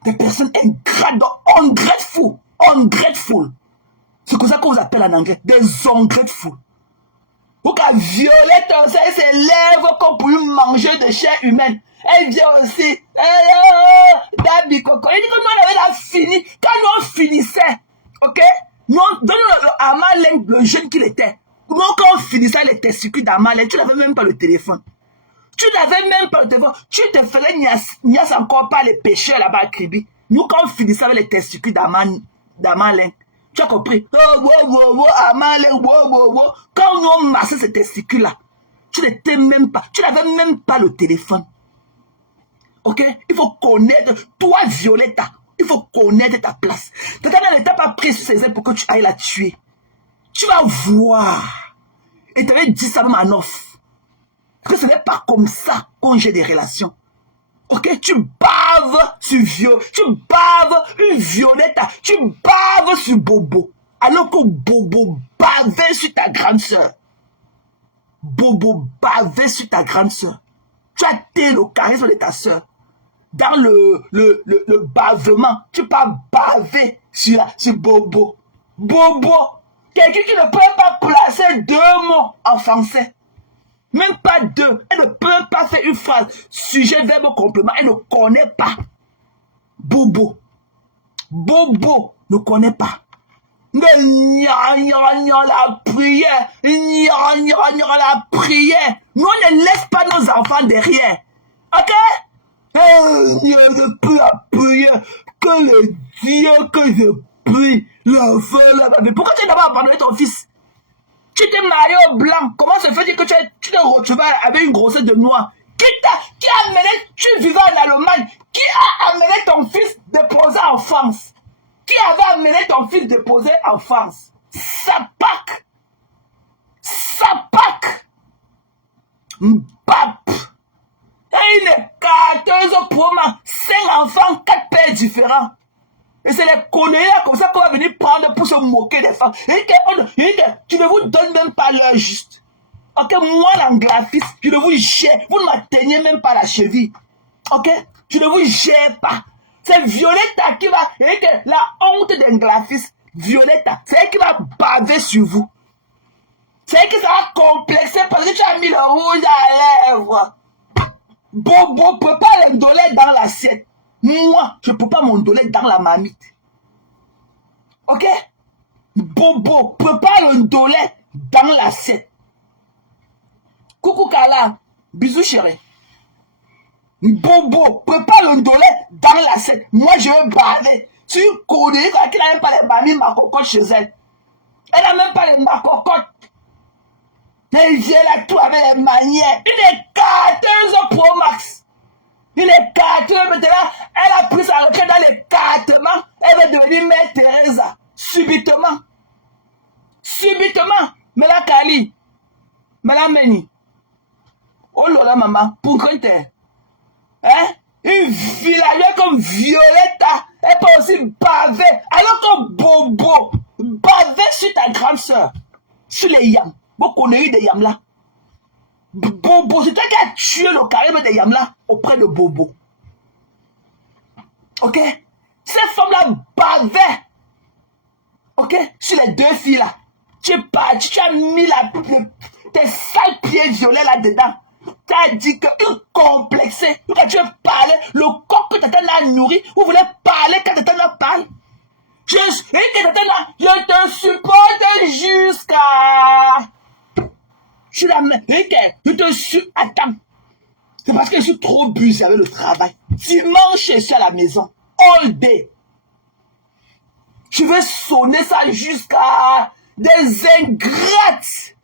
Des personnes ingrates, ungrateful. Ungrateful. C'est comme ça qu'on vous appelle en anglais. Des ungrateful. Ou qu'à violer ton sein, ses lèvres comme pour manger de chair humaine. Elle vient aussi. Dabi Coco. Il dit que nous, on avait la fini. Quand nous, on finissait, ok? Nous, donne-nous le Amalin, le jeune qu'il était. Nous, quand on finissait les testicules d'Amalin, tu n'avais même pas le téléphone. Tu n'avais même pas le téléphone. Tu te faisais niasse encore par les pêcheurs là-bas à Kribi. Nous, quand on finissait avec les testicules d'Amalin, tu as compris? Amalin, Quand nous, on massait ces testicules-là, tu n'avais même pas le téléphone. Ok? Il faut connaître, toi Violetta, il faut connaître ta place. Tata ne t'a pas pris sur ses ailes pour que tu ailles la tuer. Tu vas voir. Et tu avais dit ça même en off. Que ce n'est pas comme ça qu'on gère des relations. Ok? Tu baves sur une Violetta. Tu baves sur Bobo. Alors que Bobo bavait sur ta grande soeur. Bobo bavait sur ta grande soeur. Tu as été le charisme de ta soeur. Dans le bavement, tu peux baver sur Bobo. Bobo, quelqu'un qui ne peut pas placer 2 mots en français. Même pas 2. Elle ne peut pas faire une phrase. Sujet, verbe, complément. Elle ne connaît pas. Bobo. Bobo ne connaît pas. La prière. La prière. Nous, on ne laisse pas nos enfants derrière. Ok? Je ne peux la prière que le Dieu que je prie. L'enfant là. Pourquoi tu n'as pas abandonné ton fils? Tu t'es marié au blanc. Comment se fait-il que tu te retrouvais avec une grossesse de noir? Qui a amené, tu vivais en Allemagne? Qui a amené ton fils déposé en France? Qui avait amené ton fils déposé en France? Sapak. Mbap. Et une carteuse pour moi. 5 enfants, 4 pères différents. Et c'est les conneries là comme ça qu'on va venir prendre pour se moquer des femmes. Et tu ne vous donne même pas l'heure juste. Ok, moi l'anglaphiste, je ne vous gère. Vous ne m'atteignez même pas la cheville. Ok, je ne vous gère pas. C'est Violetta qui va, et que la honte d'anglaphiste, Violetta, c'est elle qui va baver sur vous. C'est elle qui sera complexée parce que tu as mis le rouge à lèvres. Bobo, prépare les dollars dans l'assiette. Moi, je ne peux pas m'ondoler dans la marmite. Ok? Bobo, prépare le dollar dans l'assiette. Coucou Kala, bisous chérie. Bobo, prépare le dollar dans l'assiette. Moi, je vais baver. Tu connais qu'il n'a même pas les mamies ma cocotte chez elle. Elle n'a même pas les ma cocotte. Elle vient là tout avec les manières. Une écarteuse Pro Max. Une écarteuse maintenant. Elle a pris sa retraite dans l'écartement. Elle va devenir Mère Teresa. Subitement. Mais la Kali. Mais la Meni. Oh là là, maman. Pour que t'es. Hein? Une villageoise comme Violetta. Elle peut aussi baver. Alors que Bobo. Baver sur ta grande soeur. Sur les yams. Vous connaissez des yams là. Bobo, c'est toi qui as tué le charisme des yams là auprès de Bobo. Ok? Ces femmes-là bavaient. Ok? Sur les 2 filles là. Tu es parti, tu as mis tes sales pieds violets là-dedans. Tu as dit qu'une complexée. Quand tu veux parler, le coq que Tata a nourri, vous voulez parler quand Tata parle. Je te supporte jusqu'à... Je suis la même. Je te suis. Attends. C'est parce que je suis trop busy avec le travail. Dimanche, je suis à la maison. All day. Je vais sonner ça jusqu'à des ingrates.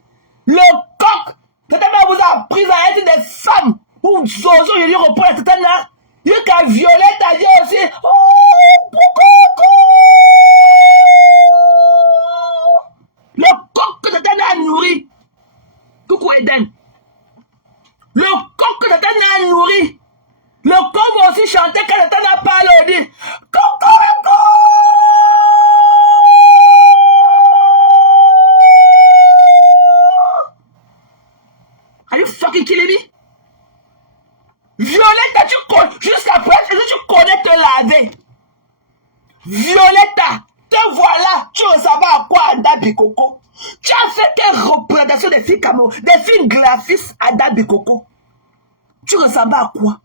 Le coq. Tata vous a appris à être des femmes. Ou Zozo, je lui reprends la Tata là. Il y a qu'à Violette a dit aussi. Oh, coucou. Le coq que Tata a nourri. Coucou Eden. Le coq que Tata a nourri. Le coq va aussi chanter quand Tata n'a pas le dit. Coucou. Are you fucking killing me? Violetta, jusqu'à présent, tu connais te laver. Violetta, te voilà, tu ressembles à quoi à Dabi Coco? Tu as fait tes représentations des filles Cameroun, des filles graphistes à Dabi Coco. Tu ressembles à quoi?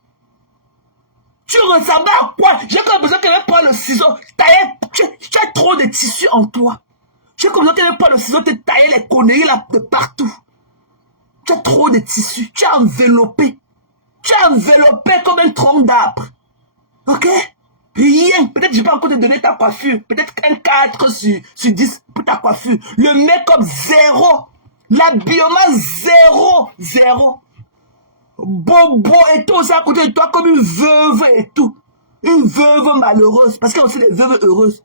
J'ai comme besoin qu'elle prenne le ciseau, tailler, tu as trop de tissu en toi. J'ai comme besoin qu'elle prenne le ciseau, te tailler les conneries là de partout. Tu as trop de tissu, tu as enveloppé. Comme un tronc d'arbre. Ok? Rien. Peut-être que je vais encore te donner ta coiffure. Peut-être un 4 sur 10 pour ta coiffure. Le make-up 0. L'habillement 0. Bobo et tout ça à côté de toi comme une veuve et tout. Une veuve malheureuse. Parce qu'il y a aussi des veuves heureuses.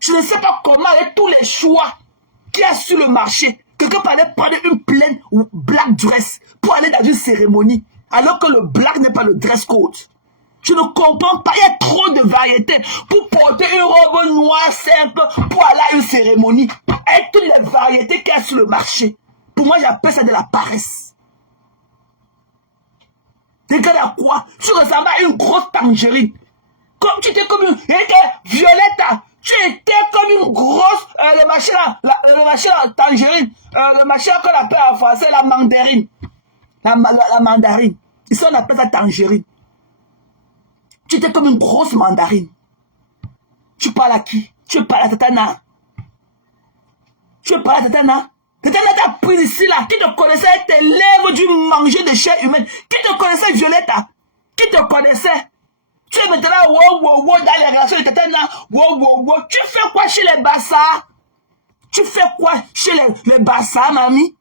Je ne sais pas comment avec tous les choix qu'il y a sur le marché. Quelqu'un peut aller prendre une pleine ou black dress pour aller dans une cérémonie. Alors que le black n'est pas le dress code. Je ne comprends pas. Il y a trop de variétés pour porter une robe noire simple pour aller à une cérémonie. Avec toutes les variétés qu'il y a sur le marché. Pour moi, j'appelle ça de la paresse. Regarde à quoi? Tu ressembles à une grosse tangerine. Comme tu étais comme une... Violetta, tu étais comme une grosse... le machin là, tangerine. Le machin qu'on appelle en français la mandarine. La mandarine. Ici, on appelle ça tangerine. Tu étais comme une grosse mandarine. Tu parles à qui? Tu parles à Tatana. Tu veux parler à Tatana? Tatana t'a pris ici là. Qui te connaissait tes lèvres du manger de chair humaine? Qui te connaissait Violetta? Qui te connaissait? Tu es maintenant wow dans les relations de Tatana. Wow. Tu fais quoi chez les Bassa? Tu fais quoi chez les Bassa, mamie?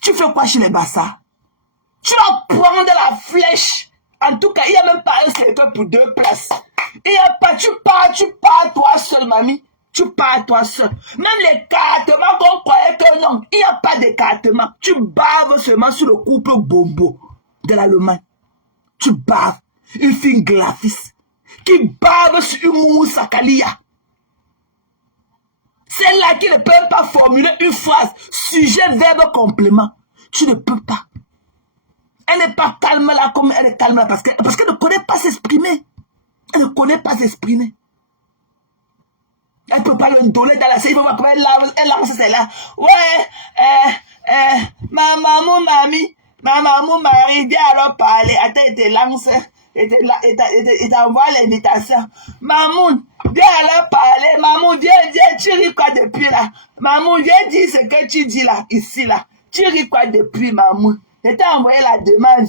Tu fais quoi chez les Bassa? Tu vas prendre la flèche. En tout cas, il n'y a même pas un secteur pour 2 places. Il n'y a pas, tu pars toi seul, mamie. Tu pars toi seul. Même l'écartement qu'on croyait que non, il n'y a pas d'écartement. Tu baves seulement sur le couple bobo de l'Allemagne. Tu baves. Une fille graphiste qui bave sur une mousse à Kalia. Celle-là qui ne peut même pas formuler une phrase, sujet, verbe, complément. Tu ne peux pas. Elle n'est pas calme là comme elle est calme là parce qu'elle ne connaît pas s'exprimer. Elle ne connaît pas s'exprimer. Elle ne peut pas le donner dans la série. Il faut voir comment elle lance celle-là. Ouais, ma maman, Marie, viens alors parler. Attends, elle te lance. Et t'envoie l'invitation. Mamoun, viens alors parler. Mamoun, viens, tu ris quoi depuis là? Mamoun, viens dire ce que tu dis là, ici là. Tu ris quoi depuis, Mamoun? Je t'ai envoyé la demande,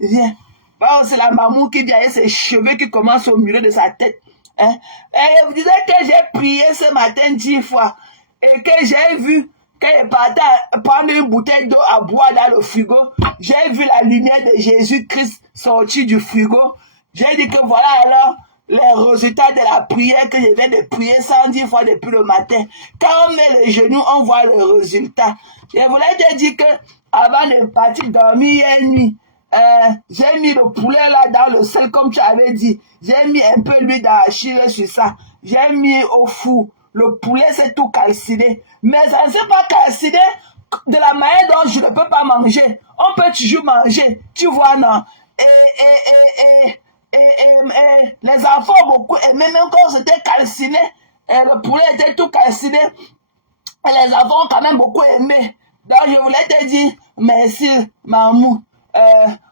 viens. Oh, c'est la Mamoun qui vient avec ses cheveux qui commencent au milieu de sa tête. Hein? Et je vous disais que j'ai prié ce matin 10 fois. Et que j'ai vu qu'elle partait prendre une bouteille d'eau à boire dans le frigo. J'ai vu la lumière de Jésus-Christ sortir du frigo. J'ai dit que voilà alors les résultats de la prière que je viens de prier 110 fois depuis le matin. Quand on met les genoux, on voit le résultat. Je voulais te dire que avant de partir dormir hier nuit, j'ai mis le poulet là dans le sel comme tu avais dit. J'ai mis un peu l'huile d'arachide sur ça. J'ai mis au four. Le poulet c'est tout calciné. Mais ça ne s'est pas calciné de la manière dont je ne peux pas manger. On peut toujours manger. Tu vois, non? Et les enfants ont beaucoup aimé, même quand c'était calciné. Le poulet était tout calciné. Et les enfants ont quand même beaucoup aimé. Donc je voulais te dire merci, Mamou.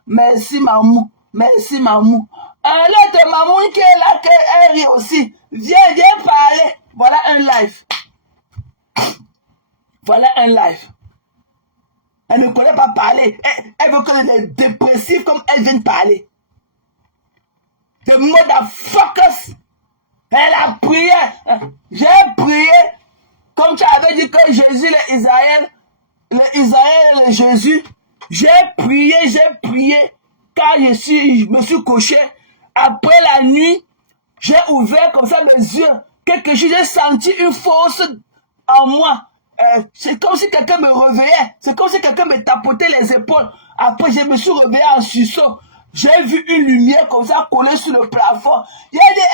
Merci, Mamou. L'autre Mamou qui est là, elle rit aussi. Viens parler. Voilà un live. Elle ne connaît pas parler. Elle veut que les dépressifs comme elle viennent parler. The motherfuckers. Elle a prié. J'ai prié. Comme tu avais dit que Jésus, Israël et le Jésus. J'ai prié. Quand je me suis couché. Après la nuit, j'ai ouvert comme ça mes yeux. Quelque chose, j'ai senti une force en moi. C'est comme si quelqu'un me réveillait. C'est comme si quelqu'un me tapotait les épaules. Après, je me suis réveillé en sursaut. J'ai vu une lumière comme ça collée sur le plafond. J'ai dit,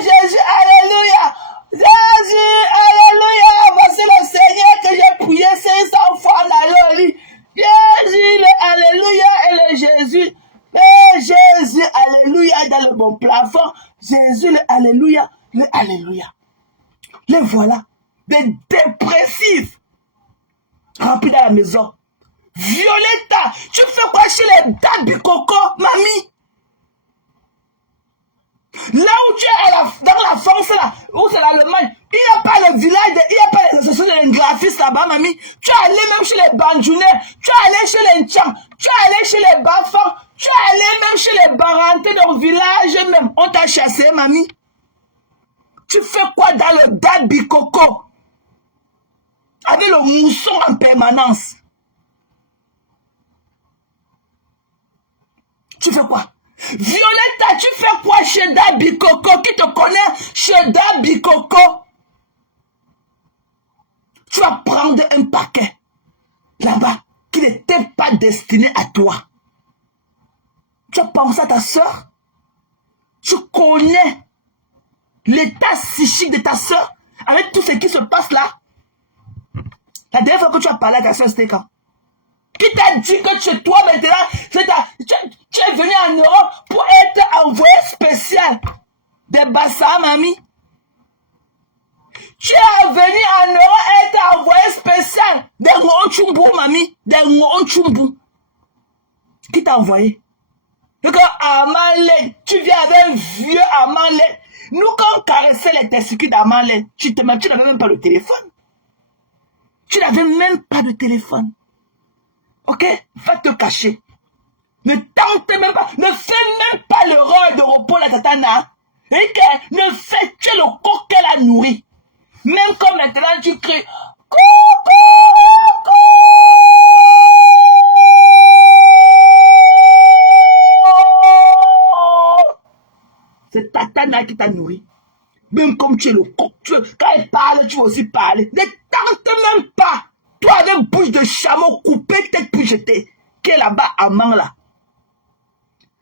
Jésus, alléluia. Jésus, alléluia. Voici le Seigneur que j'ai prié 500 fois dans le lit. Jésus, le alléluia et le Jésus. Et Jésus, alléluia dans le bon plafond. Jésus, le alléluia. Les voilà. Des dépressifs. Remplis dans la maison. Violetta, tu fais quoi chez les Dabi Coco, mamie? Là où tu es dans la France, là, où c'est l'Allemagne, il n'y a pas le village, il n'y a pas les associations de graphistes là-bas, mamie. Tu es allé même chez les Bandjounais, tu es allé chez les Ntchang, tu es allé chez les Bafans, tu es allé même chez les Barantais dans le village même. On t'a chassé, mamie. Tu fais quoi dans le Dabi Coco? Avec le mousson en permanence. Tu fais quoi? Violetta, tu fais quoi chez Dabi Coco? Qui te connaît chez Dabi Coco? Tu vas prendre un paquet là-bas qui n'était pas destiné à toi. Tu as pensé à ta soeur? Tu connais l'état psychique de ta soeur avec tout ce qui se passe là? La dernière fois que tu as parlé à ta soeur, c'était quand? Qui t'a dit que chez toi maintenant, tu es venu en Europe pour être envoyé spécial des Bassa, mamie? Tu es venu en Europe être envoyé spécial des Ngonchumbu, mamie? Des Ngonchumbu. Qui t'a envoyé? Donc, Amalé, tu viens avec un vieux Amalé. Nous, quand on caressait les testicules d'Amalé, tu n'avais même pas le téléphone. Tu n'avais même pas de téléphone. Ok? Va te cacher. Ne tente même pas. Ne fais même pas l'erreur de repos à Tatana. Et que ne fais, tu es le coq qu'elle a nourri. Même comme maintenant tu cries. Coucou! C'est Tatana qui t'a nourri. Même comme tu es le coq, quand elle parle, tu vas aussi parler. Ne tente même pas. Toi avec bouche de chameau coupée tête puis jetée. Qui est là-bas à main là.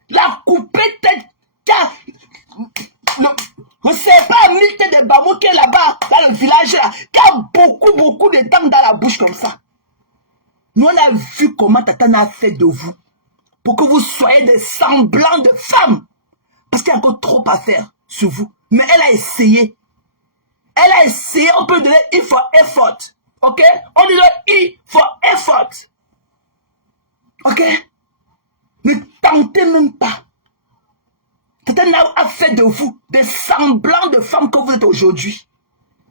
La coupée tête. Je ne sais pas, Milte de Bamou qui est là-bas, dans le village là, qui a beaucoup de dents dans la bouche comme ça. Nous, on a vu comment Tatana a fait de vous. Pour que vous soyez des semblants de femmes. Parce qu'il y a encore trop à faire sur vous. Mais elle a essayé. Elle a essayé, on peut donner I for effort. Ok? On dit I for effort. Ok? Ne tentez même pas. Tatana a fait de vous des semblants de femmes que vous êtes aujourd'hui.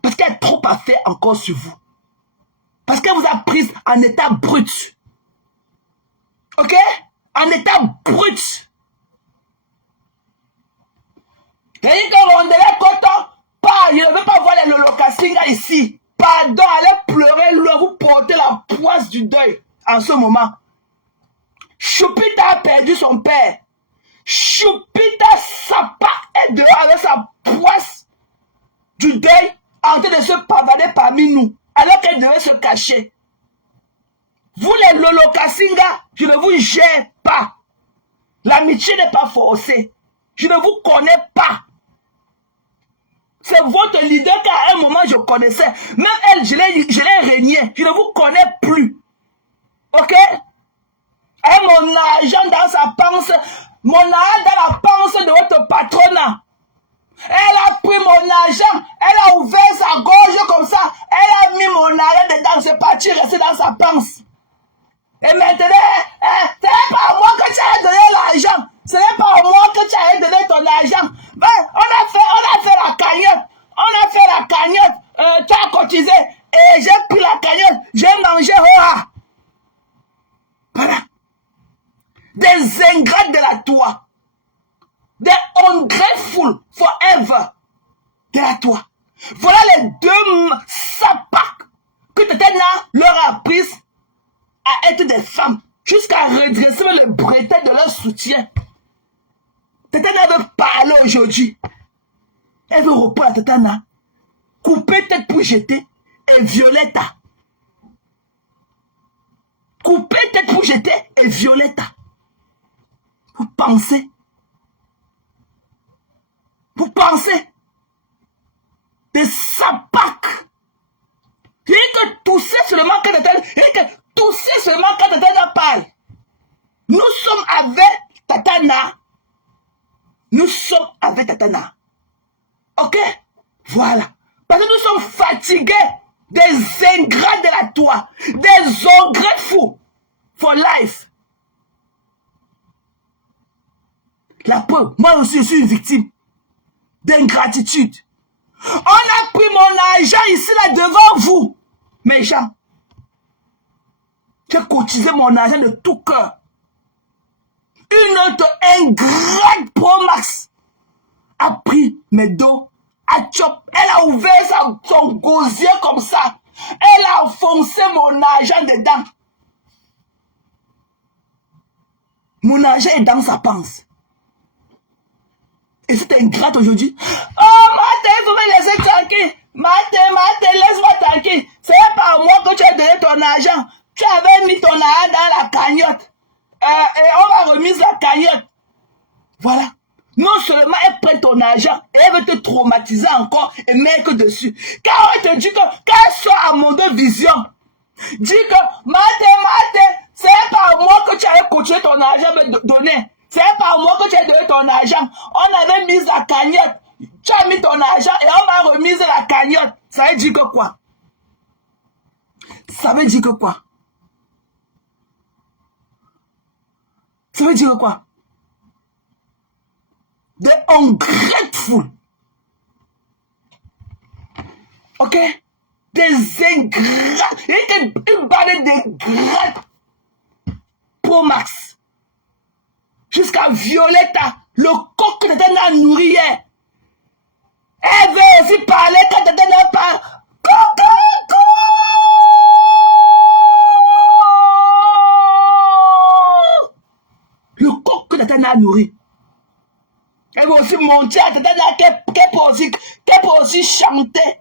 Parce qu'il y a trop à faire encore sur vous. Parce qu'elle vous a prise en état brut. Ok? En état brut. C'est-à-dire que Rondelet Coton, je ne veux pas voir les Lolokasinga ici. Pardon, allez pleurer loin, vous portez la poisse du deuil en ce moment. Choupita a perdu son père. Choupita Sapa est dehors avec sa poisse du deuil en train de se pavader parmi nous, alors qu'elle devait se cacher. Vous les Lolokasinga, je ne vous gère pas. L'amitié n'est pas forcée. Je ne vous connais pas. C'est votre leader qu'à un moment je connaissais. Même elle, je l'ai régné. Je ne vous connais plus. Ok? Et mon argent dans sa panse, mon argent dans la panse de votre patronat. Elle a pris mon argent, elle a ouvert sa gorge comme ça, elle a mis mon argent dedans, c'est parti rester dans sa panse. Et maintenant, ce n'est pas à moi que tu as donné l'argent. Ce n'est pas à moi que tu as donné ton argent. Ben, on a fait la cagnotte. On a fait la cagnotte. Tu as cotisé. Et j'ai pris la cagnotte. J'ai mangé. Voilà. Des ingrats de la toi. Des ungrateful forever de la toi. Voilà les deux sapacs que Tatana leur a appris à être des femmes, jusqu'à redresser le bretelle de leur soutien. Tatana veut parler aujourd'hui. Elle veut reprendre à Tatana, couper tête pour jeter, et Violetta. Couper tête pour jeter, et Violetta. Vous pensez? Vous pensez? Des sapacs. Il dit que tousser seulement quand Tatana, tousser seulement quand Tatana parle. Nous sommes avec Tatana. Nous sommes avec Tatana. Ok? Voilà. Parce que nous sommes fatigués des ingrats de la toi. Des ungrateful for life. La preuve, moi aussi je suis une victime d'ingratitude. On a pris mon argent ici là devant vous. Mes gens. J'ai cotisé mon argent de tout cœur. Une autre ingrate Pro Max a pris mes dos, a chop. Elle a ouvert son gosier comme ça. Elle a enfoncé mon argent dedans. Mon argent est dans sa panse. Et c'est ingrate aujourd'hui. Oh, Martin, il faut me laisser tranquille. Martin, laisse-moi tranquille. C'est pas à moi que tu as donné ton argent. Tu avais mis ton argent dans la cagnotte. Et on va remise la cagnotte. Voilà. Non seulement elle prend ton argent, et elle veut te traumatiser encore et mettre dessus. Car elle te dit que quand elle sort à mon de vision, dit que Martin, c'est pas à moi que tu avais continué ton argent me donner. C'est pas à moi que tu as donné ton argent. On avait mis la cagnotte. Tu as mis ton argent et on m'a remise la cagnotte. Ça veut dire que quoi? Ça veut dire que quoi? Ça veut dire quoi? Des ungrateful. Ok? des ingrats. Il était une bande d'ingrats. Pro Max. Jusqu'à Violetta, le coq que Tata n'a nourri hier. Elle veut aussi parler quand Tata n'a pas. Cocorico! Le coq que Tata n'a nourri. Elle veut aussi monter à Tata n'a qu'elle peut aussi chanter.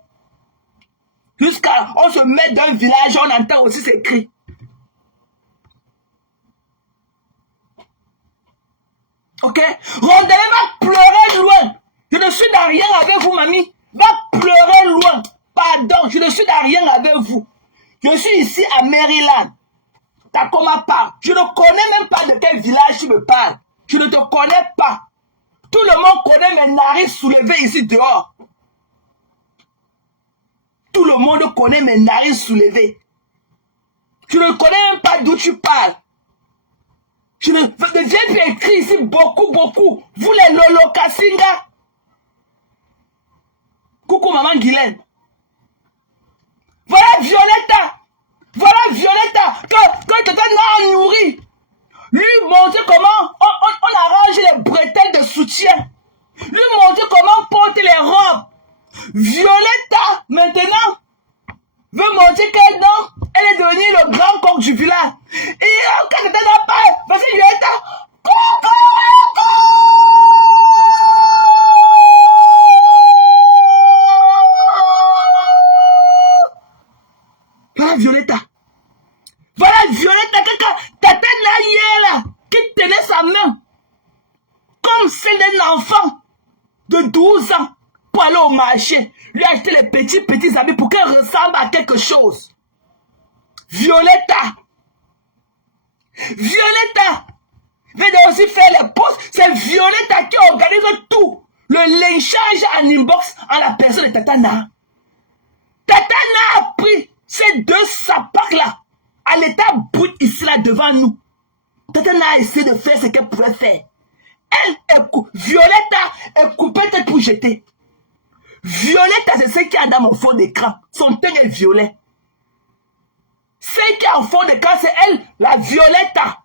Jusqu'à on se met dans un village, on entend aussi ses cris. Ok? Rondelle va pleurer loin. Je ne suis dans rien avec vous, mamie. Va pleurer loin. Pardon, je ne suis dans rien avec vous. Je suis ici à Maryland. Tacoma Park. Je ne connais même pas de quel village tu me parles. Je ne te connais pas. Tout le monde connaît mes narines soulevées ici dehors. Tout le monde connaît mes narines soulevées. Je ne connais même pas d'où tu parles. Je ne viens écrire ici beaucoup. Vous les Lolo Kassinga. Coucou maman Guylaine. Voilà Violetta. Que Tata n'a nourri. Lui montrer comment on arrange les bretelles de soutien. Lui montrer comment porter les robes. Violetta, maintenant, veut montrer qu'elle est devenue le grand coq du village. Et quand Tata n'a pas, parce que Violetta, Voilà Violetta, Tata là, qui tenait sa main comme celle d'un enfant de 12 ans pour aller au marché, lui acheter les petits habits pour qu'elle ressemble à quelque chose. Violetta vient aussi faire les posts. C'est Violetta qui organise tout. Le lynchage en inbox en la personne de Tatana. Tatana a pris ces deux sapacs là à l'état brut ici là devant nous. Tatana a essayé de faire ce qu'elle pouvait faire. Violetta est coupée tête pour jeter. Violetta, c'est ce qu'il y a dans mon fond d'écran. Son teint est violet. Ce qui est en fond d'écran, c'est elle, la Violetta.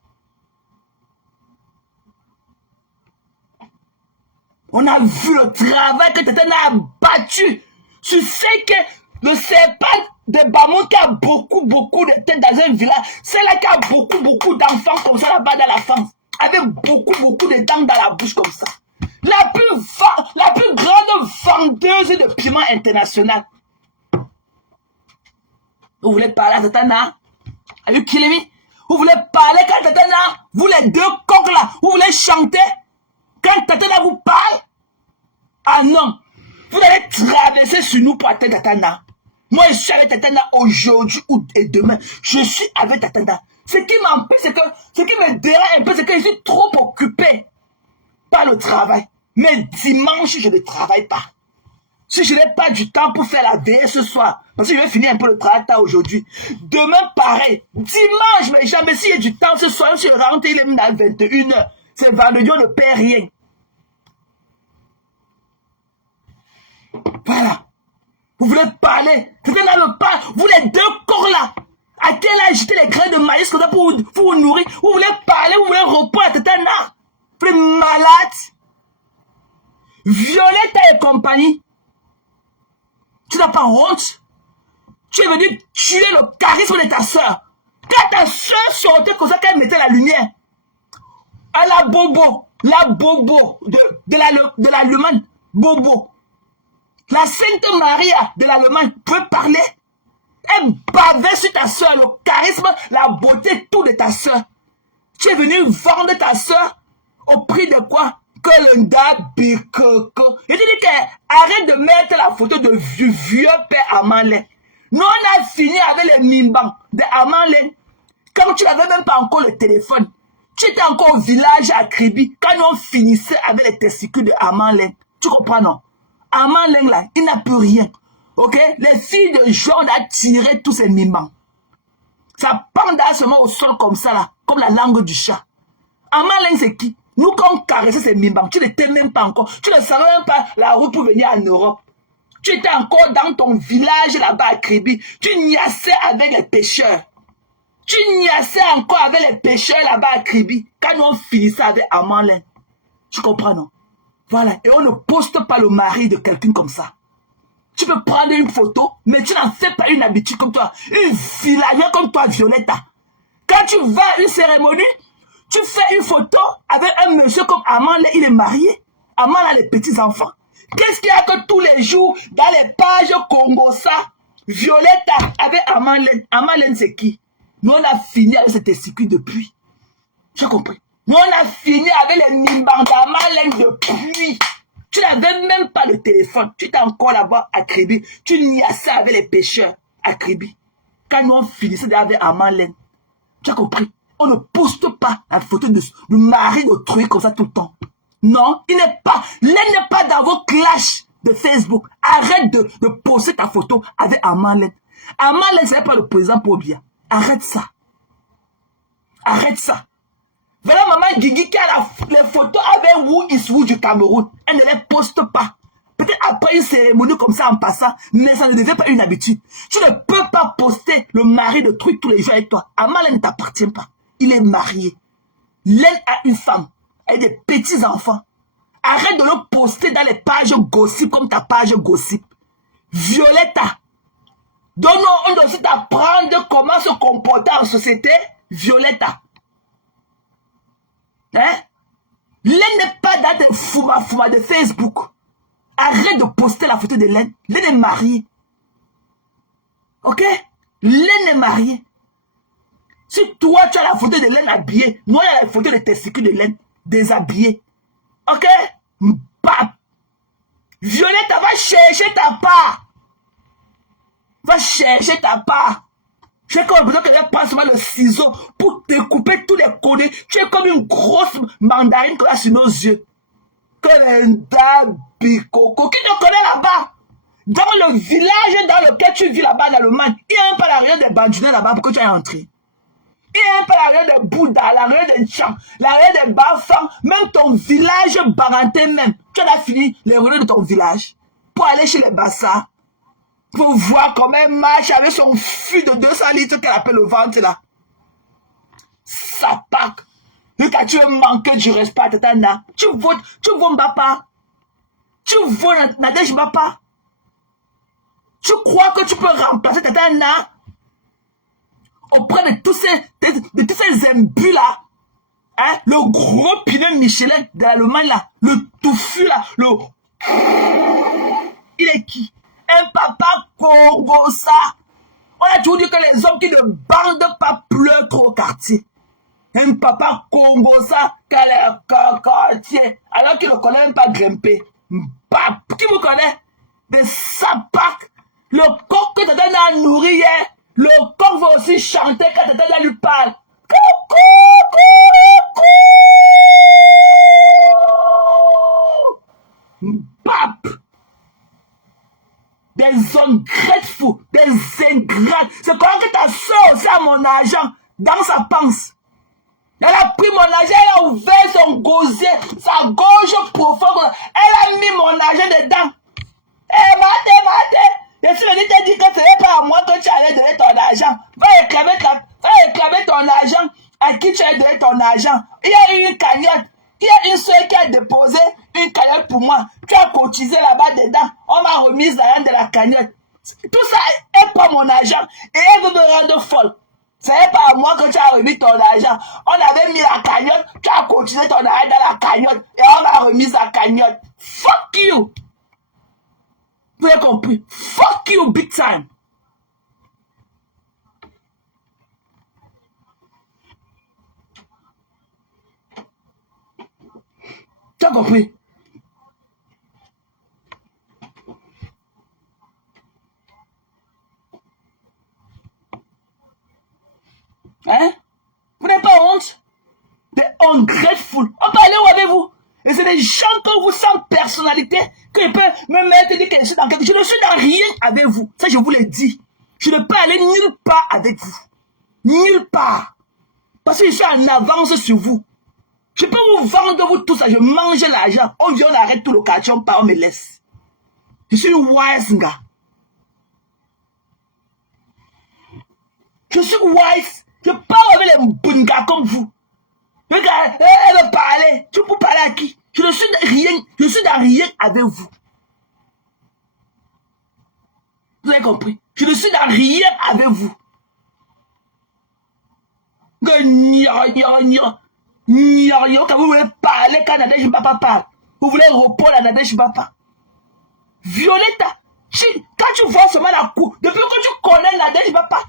On a vu le travail que Tatana a battu sur ce que le serpent de Bamon qui a beaucoup de têtes dans un village. C'est là qui a beaucoup d'enfants comme ça là-bas dans la France. Avec beaucoup de dents dans la bouche comme ça. La plus grande vendeuse de piment international. Vous voulez parler à Tatana? Are you kidding me? Vous voulez parler quand Tatana? Vous les deux coqs là, vous voulez chanter? Quand Tatana vous parle? Ah non. Vous allez traverser sur nous pour atteindre Tatana. Moi, je suis avec Tatana aujourd'hui et demain. Je suis avec Tatana. Ce qui m'empêche, c'est que, ce qui me dérange un peu, c'est que je suis trop occupé par le travail. Mais dimanche, je ne travaille pas. Si je n'ai pas du temps pour faire la veille ce soir, parce que je vais finir un peu le travail tard aujourd'hui. Demain, pareil. Dimanche, mais jamais s'il y a du temps ce soir, je rentre, il est même à 21h. C'est vendredi, on ne perd rien. Voilà. Vous voulez parler. Vous voulez le pas. Vous les deux corps là. À quel âge jeter les grains de maïs comme ça pour vous nourrir? Vous voulez parler, vous voulez reprendre à Tatana? Vous êtes malade. Violetta et compagnie. Tu n'as pas honte? Tu es venu tuer le charisme de ta soeur. Quand ta soeur sortait comme ça, qu'elle mettait la lumière. À la bobo de l'Allemagne. Bobo. La Sainte Maria de l'Allemagne peut parler. Elle bavait sur ta soeur, le charisme, la beauté, tout de ta soeur. Tu es venu vendre ta soeur au prix de quoi? Que le Bikoko. Et tu dis qu'arrête de mettre la photo de vieux père Amanlé. Nous, on a fini avec les mimbans de Amanlé. Quand tu n'avais même pas encore le téléphone. Tu étais encore au village à Kribi. Quand nous on finissait avec les testicules de Amanlé. Tu comprends, non? Amanlé, là, il n'a plus rien. Ok? Les filles de Jean ont tiré tous ces mimbans. Ça pendait seulement au sol comme ça, là. Comme la langue du chat. Amanlé, c'est qui? Nous, quand on caressait ces mimbans, tu ne t'aimes même pas encore. Tu ne savais même pas la route pour venir en Europe. Tu étais encore dans ton village là-bas à Kribi. Tu niassais avec les pêcheurs. Tu niassais encore avec les pêcheurs là-bas à Kribi. Quand nous on finissait avec Amanlen. Tu comprends, non? Voilà. Et on ne poste pas le mari de quelqu'un comme ça. Tu peux prendre une photo, mais tu n'en fais pas une habitude comme toi. Une villageoise comme toi, Violetta. Quand tu vas à une cérémonie, tu fais une photo avec un monsieur comme Amanlen, il est marié. Amanlen a les petits-enfants. Qu'est-ce qu'il y a que tous les jours dans les pages Congossa, Violetta avec Amanlen? Amanlen, c'est qui? Nous, on a fini avec cet circuit depuis. Tu as compris? Nous, on a fini avec les Nimbang d'Amanlen depuis. Tu n'avais même pas le téléphone. Tu étais encore là-bas à Kribi. Tu niassais avec les pêcheurs à Kribi. Quand nous, on finissait avec Amanlen. Tu as compris? On ne poste pas la photo de mari d'autrui comme ça tout le temps. Non, il n'est pas, n'est pas dans vos clashs de Facebook. Arrête de poster ta photo avec Amanlen. Amanlen, ce n'est pas le président Pobia. Arrête ça. Arrête ça. Voilà maman Guigui qui a les photos avec Who is Who du Cameroun. Elle ne les poste pas. Peut-être après une cérémonie comme ça en passant, mais ça ne devient pas une habitude. Tu ne peux pas poster le mari de truc tous les jours avec toi. Amanlen ne t'appartient pas. Il est marié. L'aile a une femme. Elle a des petits-enfants. Arrête de le poster dans les pages gossip comme ta page gossip. Violetta. Donc on doit aussi t'apprendre comment se comporter en société. Violetta. Hein? L'aile n'est pas dans tes fouma de Facebook. Arrête de poster la photo de Laine. Laine est mariée. Ok? Laine est mariée. Si toi, tu as la photo de Laine habillée, moi, il y a la photo de testicules de Laine déshabillée. Ok? Bap! Violetta, va chercher ta part. Va chercher ta part. J'ai comme besoin qu'elle prenne seulement le ciseau pour découper tous les codés. Tu es comme une grosse mandarine qu'on a sur nos yeux. Comme un dabikoko. Qui te connaît là-bas? Dans le village dans lequel tu vis là-bas, dans le man, il y a un peu l'arrière des bandunets là-bas pour que tu aies entré. Il y a un peu l'arrière des Bouddha, l'arrière des Tchang, l'arrière des Bafang, même ton village barantais même. Tu as fini les rues de ton village pour aller chez les Bassa. Pour voir comment elle marche avec son fût de 200 litres qu'elle appelle le ventre là. Ça pack. Et quand tu veux manquer du respect à Tatana, tu votes Mbapa. Tu votes Nadej Mbapa. Tu crois que tu peux remplacer Tatana auprès de tous ces imbus là. Hein? Le gros pneu Michelin de l'Allemagne là. Le touffu là. Il est qui? Un papa Congossa. On a toujours dit que les hommes qui ne bandent pas pleurent trop au quartier. Un papa Congossa qui a l'air quartier. Alors qu'il ne connaît même pas grimper. Qui vous connaît? Des sapacs. Le coq que Tata a nourri hier. Le coq va aussi chanter quand Tata lui parle. Bap! Des ungrateful, des ingrats. C'est comme que ta soeur aussi a mon argent dans sa panse. Elle a pris mon argent, elle a ouvert son gosier, sa gorge profonde. Elle a mis mon argent dedans. Eh, mate. Et si je t'ai dit que ce n'est pas à moi que tu as donné ton argent, va réclamer ton argent à qui tu as donné ton argent. Il y a une cagnotte. Il y a une soeur qui a déposé une cagnotte pour moi. Tu as cotisé là-bas dedans. On m'a remis l'argent de la cagnotte. Tout ça, elle prend mon argent et elle veut me rendre folle. Ce n'est pas à moi que tu as remis ton argent. On avait mis la cagnotte, tu as cotisé ton argent dans la cagnotte et on a remis la cagnotte. Fuck you! Vous avez compris? Fuck you big time! Tu as compris? Hein? Vous n'avez pas honte? Des ungrateful. On peut aller où avec vous? Et c'est des gens que vous sans personnalité que peuvent me mettre dire que je suis dans quelque chose. Je ne suis dans rien avec vous. Ça, je vous l'ai dit. Je ne peux aller nulle part avec vous. Nulle part. Parce que je suis en avance sur vous. Je peux vous vendre vous tout ça. Je mange l'argent. On vient, on arrête tout le quartier, on part, on me laisse. Je suis wise, gars. Je suis wise. Je parle avec les bons gars comme vous. Regarde, elle veut parler. Tu peux parler à qui? Je ne suis dans rien avec vous. Vous avez compris? Je ne suis dans rien avec vous. Quand vous voulez parler, quand Nadège Mbapa parle, vous voulez répondre à Nadège Mbapa. Violetta, quand tu vois seulement la cour, depuis que tu connais Nadège Mbapa,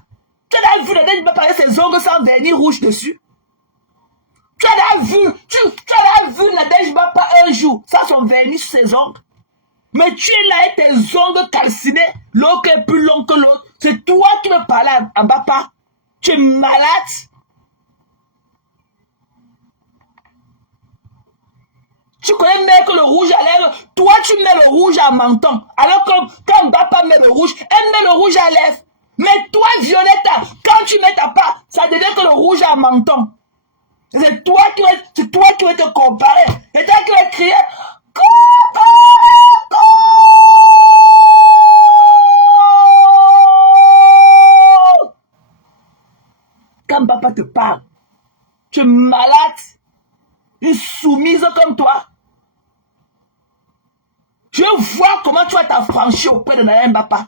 tu as vu Nadège Mbapa avec ses ongles sans vernis rouge dessus. Tu as vu Nadège Mbapa un jour, sans son vernis sur ses ongles. Mais tu es là avec tes ongles calcinés, l'autre est plus long que l'autre. C'est toi qui veux parler à Mbapa. Tu es malade. Tu connais même que le rouge à lèvres, toi tu mets le rouge à menton. Alors que quand Mbapa met le rouge, elle met le rouge à lèvres. Mais toi, Violetta, quand tu mets ta part, ça devient que le rouge à menton. C'est toi qui vas te comparer. Et toi qui vas crier. Quand papa te parle, tu es malade, une soumise comme toi. Je vois comment tu vas t'affranchir auprès de Nadège Mbapa.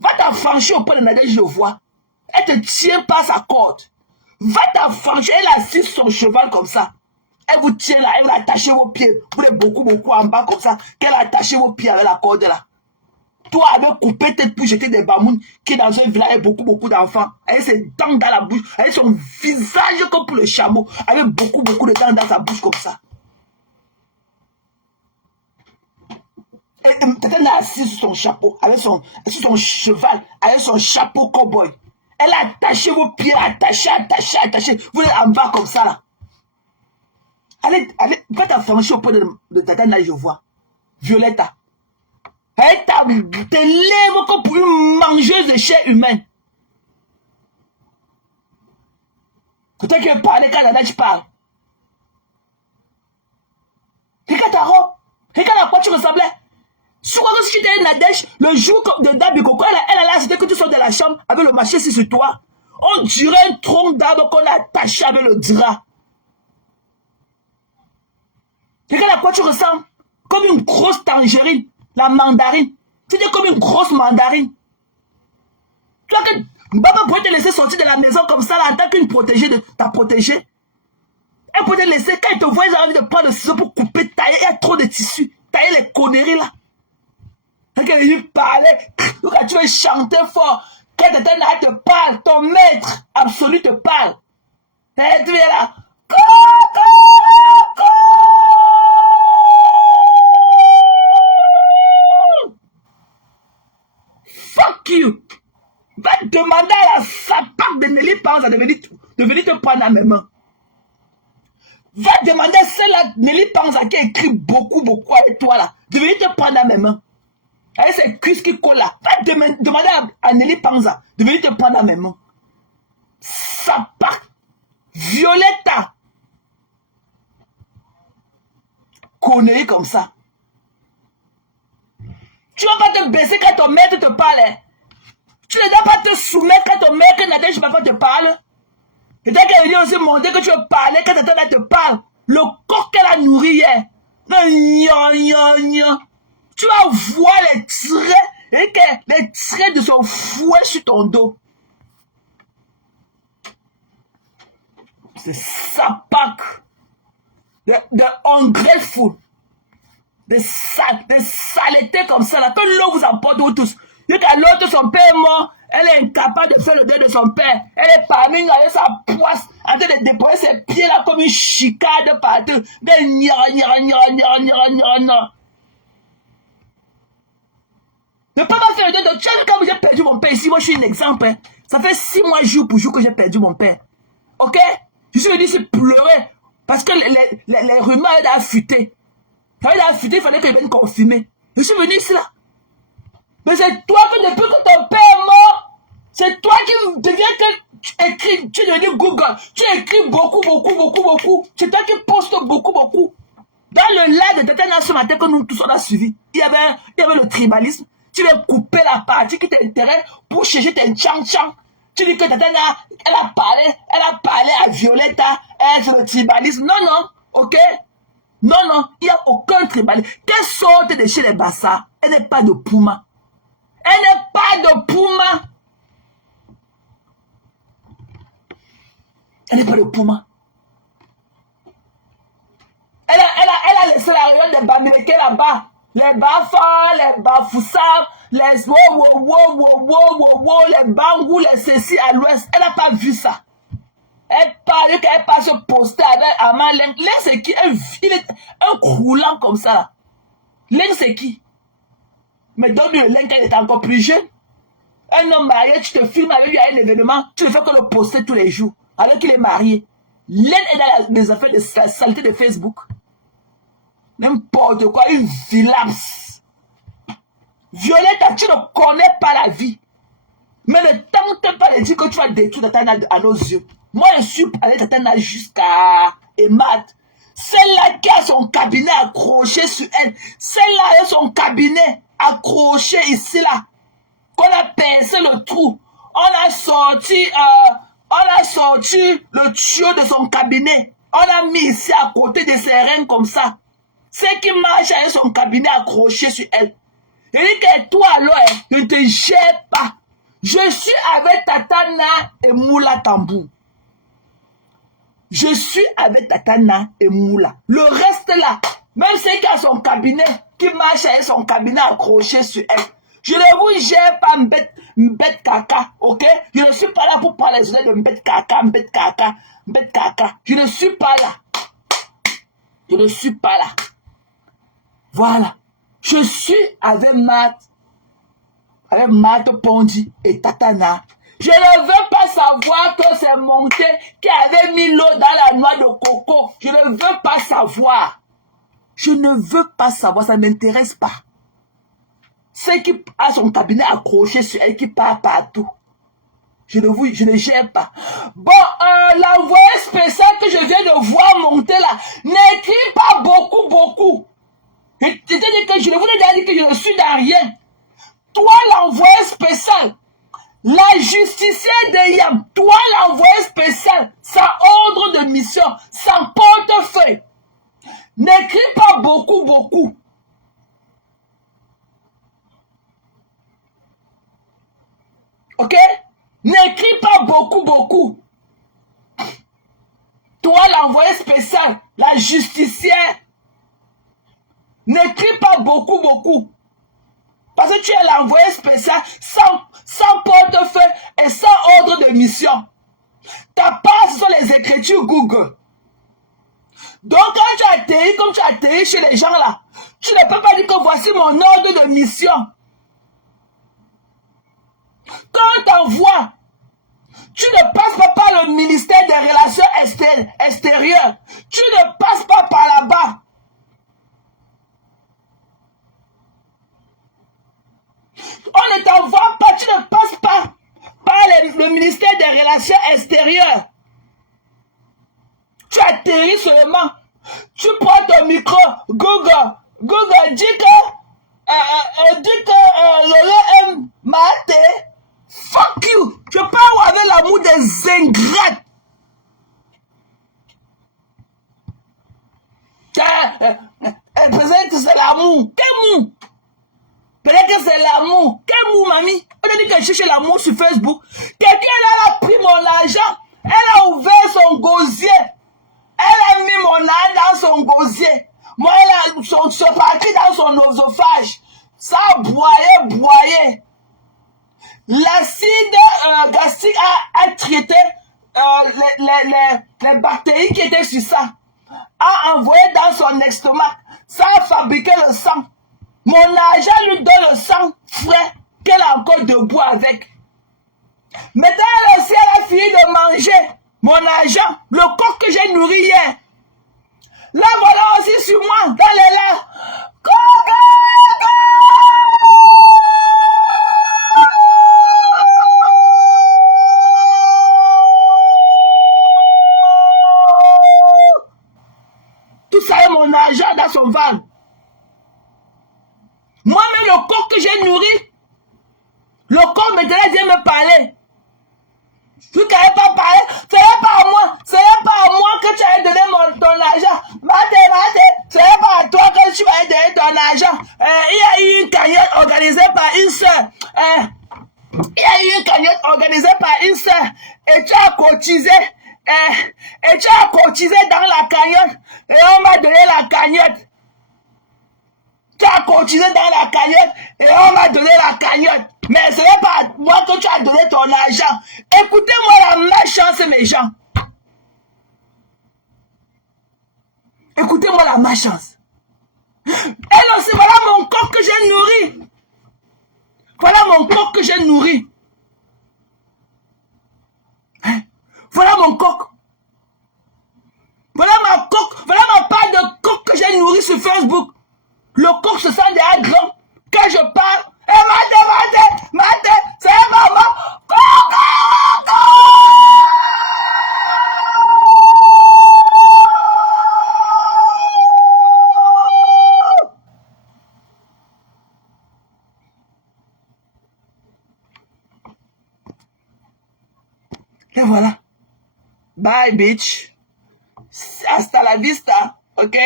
Va t'affranchir auprès de Nadège, je le vois. Elle te tient pas sa corde. Va t'affranchir, elle assise son cheval comme ça. Elle vous tient là, elle va attacher vos pieds. Vous êtes beaucoup en bas comme ça. Qu'elle a attaché vos pieds avec la corde là. Toi, avec coupé tête pour jeter des bamounes, qui est dans un village avec beaucoup d'enfants. Avec ses dents dans la bouche, avec son visage comme pour le chameau, avec beaucoup de dents dans sa bouche comme ça. Peut-être elle est assise sur son chapeau, sur son cheval, avec son chapeau cowboy. Elle a attaché vos pieds, attaché. Vous êtes en bas comme ça là. Allez, va t'affranchir auprès de Tata là, je vois. Violetta. Elle t'élève comme pour une mangeuse de chair humaine. Peut-être qu'elle parle quand Nadège parle. Regarde ta robe. Regarde à quoi tu ressemblais. Si tu étais Nadège, le jour de Dabikoko, elle a c'était que tu sors de la chambre avec le marché sur toi. On dirait un tronc d'arbre qu'on a attaché avec le drap. Regarde à quoi tu ressembles. Comme une grosse tangerine. La mandarine. C'était comme une grosse mandarine. Tu vois que Mbapa pourrait te laisser sortir de la maison comme ça là, en tant qu'une protégée de ta protégée. Elle pourrait te laisser, quand elle te voit, ils ont envie de prendre le ciseau pour couper, tailler. Il y a trop de tissus. Tailler les conneries là. Quand elle lui parlait, quand tu veux chanter fort, quand quelqu'un te parle, ton maître absolu te parle. Et tu es là. Fuck you. Va demander à la sapac de Nelly Panza de venir te prendre à mes mains. Va demander à celle-là, Nelly Panza qui a écrit beaucoup avec toi là, de venir te prendre à mes mains. Avec ses cuisses qui collent là. Va demander à Nelly Panza de venir te prendre à mes mains. Sapac. Violetta. Connerie comme ça. Tu ne vas pas te baisser quand ton maître te parle. Hein. Tu ne dois pas te soumettre quand ton maître Nadège Mbapa te parle. Et dès qu'elle vient aussi montrer que tu veux parler quand ton maître te parle. Le corps qu'elle a nourri hier. Tu vas voir les traits de son fouet sur ton dos. C'est sapac. De ungrateful. Des saletés comme ça, là, que l'eau vous emporte vous tous. Et quand l'autre, son père est mort, elle est incapable de faire le deuil de son père. Elle est parmi avec sa poisse, en train de déposer ses pieds là comme une chicade partout. Ne pas faire le deuil de... Tu as vu quand j'ai perdu mon père ici, moi je suis un exemple. Hein. Ça fait 6 mois jour pour jour que j'ai perdu mon père. Ok? Je suis venu ici pleurer parce que les rumeurs étaient affûtées. Il fallait qu'elle vienne confirmer. Je suis venu ici là. Mais c'est toi que depuis que ton père est mort, c'est toi qui deviens que tu écris, tu es devenu Google. Tu écris beaucoup. C'est toi qui postes beaucoup. Dans le live de Tatana ce matin que nous tous on a suivi, il y avait le tribalisme. Tu veux couper la partie qui t'intéresse pour chercher tes tchang-tchang. Tu dis que Tatana, elle a parlé à Violetta, elle c'est le tribalisme. Non, non, ok? Non, non, il n'y a aucun tribalisme. Qu'elle sorte de chez les Bassa, elle n'est pas de Pouma. Elle n'est pas de Pouma. Elle n'est pas de Pouma. Elle a laissé la réunion des Bamileke là-bas. Les Bafa, les Bafoussa, les les Bangou, les Cécis à l'ouest. Elle n'a pas vu ça. Elle parlait qu'elle passe se poster avec Aman Leng. Leng c'est qui? Il est un croulant comme ça là. Leng c'est qui? Mais donne-lui le Leng quand il est encore plus jeune. Un homme marié, tu te filmes avec lui à un événement, tu ne fais que le poster tous les jours. Alors qu'il est marié. Leng est dans les affaires de saleté de Facebook. N'importe quoi, une vilaps. Violetta, tu ne connais pas la vie. Mais ne tente pas de dire que tu vas détruire Tatana à nos yeux. Moi, je suis allé Tatana jusqu'à Emad. Celle-là qui a son cabinet accroché sur elle. Celle-là a son cabinet accroché ici, là. Qu'on a pincé le trou. On a sorti le tuyau de son cabinet. On a mis ici à côté de ses reins comme ça. C'est qui marche avec son cabinet accroché sur elle. Il dit que toi alors, ne te gère pas. Je suis avec Tatana et Moula Tambou. Je suis avec Tatana et Moula. Le reste là, même ceux qui a son cabinet, qui marche avec son cabinet accroché sur elle. Je ne vous gère pas mbet caca, ok? Je ne suis pas là pour parler de mbet caca, mbet caca, mbet caca. Je ne suis pas là. Je ne suis pas là. Voilà. Je suis avec Matt Pondi et Tatana. Je ne veux pas savoir que c'est Monté qui avait mis l'eau dans la noix de coco. Je ne veux pas savoir. Je ne veux pas savoir. Ça ne m'intéresse pas. C'est qui a son cabinet accroché sur elle qui part partout. Je ne gère pas. Bon, l'envoyé spécial que je viens de voir monter là, n'écrit pas beaucoup. C'est-à-dire que je vous ai déjà dit que je ne suis dans rien. Toi, l'envoyé spécial, la justicière de Yam, toi, l'envoyé spécial, sans ordre de mission, sans portefeuille, n'écris pas beaucoup. Ok? N'écris pas beaucoup. Toi, l'envoyé spécial, la justicière, n'écris pas beaucoup. Parce que tu es l'envoyé spécial sans portefeuille et sans ordre de mission. Ta part sur les écritures Google. Donc quand tu atterris comme tu atterris chez les gens là, tu ne peux pas dire que voici mon ordre de mission. Quand on t'envoie, tu ne passes pas par le ministère des Relations extérieures. Tu ne passes pas par là-bas. On ne t'envoie pas, tu ne passes pas par le ministère des Relations extérieures. Tu atterris seulement. Tu prends ton micro, Google dit que Lolo aime Maté. Fuck you. Je parle avec l'amour des ingrates. Peut-être que c'est l'amour. Quel mou? Peut-être que c'est l'amour. Quel mou, mamie? On a dit qu'elle cherche l'amour sur Facebook. Quelqu'un a pris mon argent. Elle a ouvert son gosier. Elle a mis mon âne dans son gosier. Moi, elle a son parti dans son oesophage. Ça a boyé. L'acide gastrique a traité les bactéries qui étaient sur ça. A envoyé dans son estomac. Ça a fabriqué le sang. Mon argent lui donne le sang frais qu'elle a encore debout avec. Maintenant, elle aussi, elle a fini de manger mon argent, le coq que j'ai nourri hier. Là, voilà aussi sur moi, dans les lèvres. Tout ça est mon argent dans sauvage. Moi-même, le coq que j'ai nourri, le coq maintenant vient me parler. Tu ne n'avais pas parlé, ce n'est pas à moi, ce n'est pas à moi que tu as donné ton argent. Mate, ce n'est pas à toi que tu vas donner ton argent. Il y a eu une cagnotte organisée par une soeur. Il y a eu une cagnotte organisée par une soeur. Et tu as cotisé. Et tu as cotisé dans la cagnotte. Et on m'a donné la cagnotte. Tu as cotisé dans la cagnotte. Et on m'a donné la cagnotte. Mais ce n'est pas à moi que tu as donné ton argent. Écoutez-moi la malchance, mes gens. Écoutez-moi la malchance. Elle aussi, voilà mon coq que j'ai nourri. Voilà mon coq que j'ai nourri. Hein? Voilà mon coq. Voilà ma coq. Voilà ma part de coq que j'ai nourri sur Facebook. Le coq se sent déjà grand. Quand je parle, mate, c'est maman. Et voilà. Bye, bitch. Hasta la vista, ok?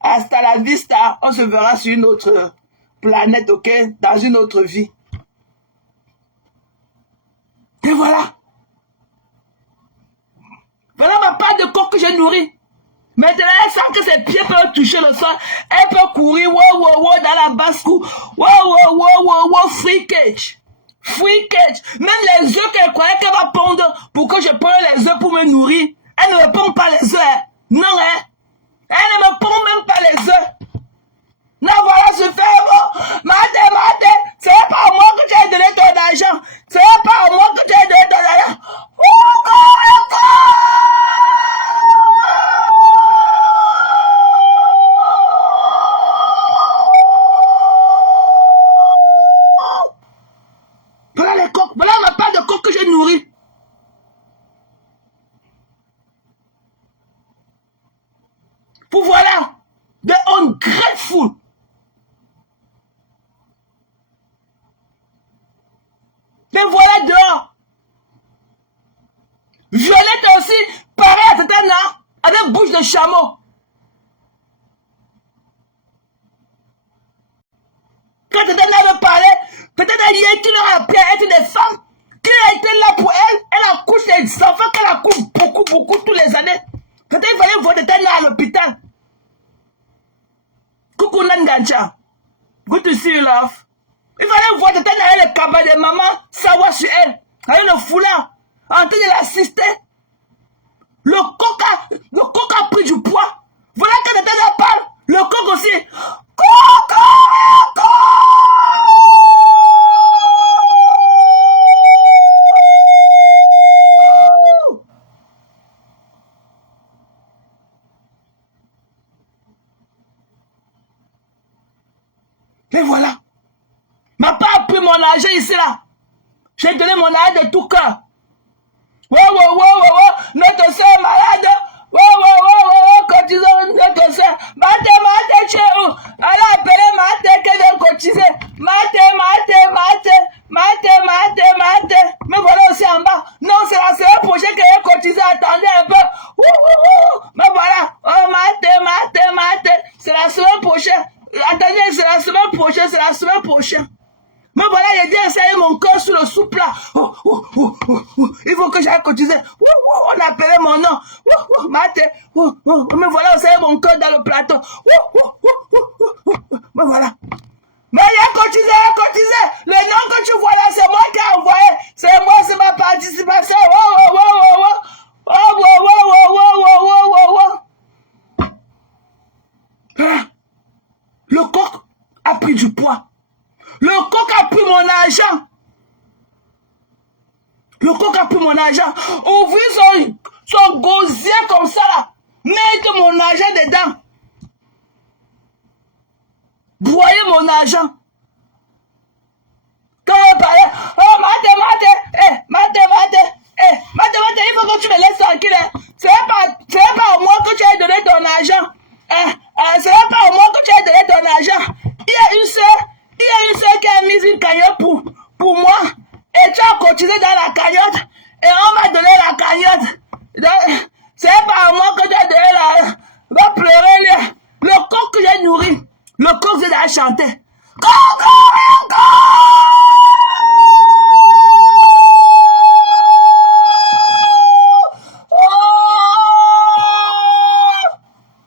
Hasta la vista. On se verra sur une autre planète, ok? Dans une autre vie. Et voilà. Voilà ma part de coq que j'ai nourri. Maintenant, elle sent que ses pieds peuvent toucher le sol. Elle peut courir, wow, dans la basse-cour. Wow, free cage. Free cage. Même les œufs qu'elle croyait qu'elle va pondre pour que je prenne les œufs pour me nourrir. Elle ne me pond pas les œufs. Hein. Non, hein. Elle ne me pond même pas les œufs. Non, voilà, je fais bon. Mate, c'est pas à moi que tu as donné ton argent. C'est pas à moi que tu as donné ton argent. Voilà les coqs. Voilà ma part de coq que j'ai nourri. Pour voilà, de ungrateful. Mais voilà dehors. Violette aussi, pareil à Tatana, avec bouche de chameau. Quand Tatana me parlait, peut-être elle qui leur a appris à être des femmes, qui a été là pour elle, elle accouche des enfants qu'elle accouche beaucoup, tous les années. Peut-être il fallait voir Tatana à l'hôpital. Coucou Nangancha. Good to see you, love. Il fallait voir Tatana avec le cabas de maman, savoir sur elle. Avec le foulard, en train de l'assister. Le coq a pris du poids. Voilà que Tatana parle. Le coq aussi. Et voilà. M'a pas pris mon argent ici là. J'ai donné mon argent de tout cœur. Notre soeur est malade. Cotisons notre soeur. Mate, tu es où? Elle a appelé Mate qu'elle vient cotiser. Mate. Mais voilà aussi en bas. Non, c'est la semaine prochaine qu'elle vient cotiser. Attendez un peu. Mais voilà. Oh, Mate. C'est la semaine prochaine. Attendez, c'est la semaine prochaine. Mais voilà, j'ai dit essayer mon cœur sur le sous-plat. Il faut que j'aille cotiser. On a appelé mon nom. Mate. Mais voilà, essayer mon cœur dans le plateau. Mais voilà. Mais il a cotisé. Le nom que tu vois là, c'est moi qui ai envoyé. C'est moi, c'est ma participation. Le coq a pris du poids. Le coq a pris mon argent. Ouvrir son gosier comme ça là. Mettre mon argent dedans. Broyer mon argent. Quand on parlait, oh Mate, il faut que tu me laisses tranquille. C'est pas à moi que tu as donné ton argent. C'est pas à moi à chanter.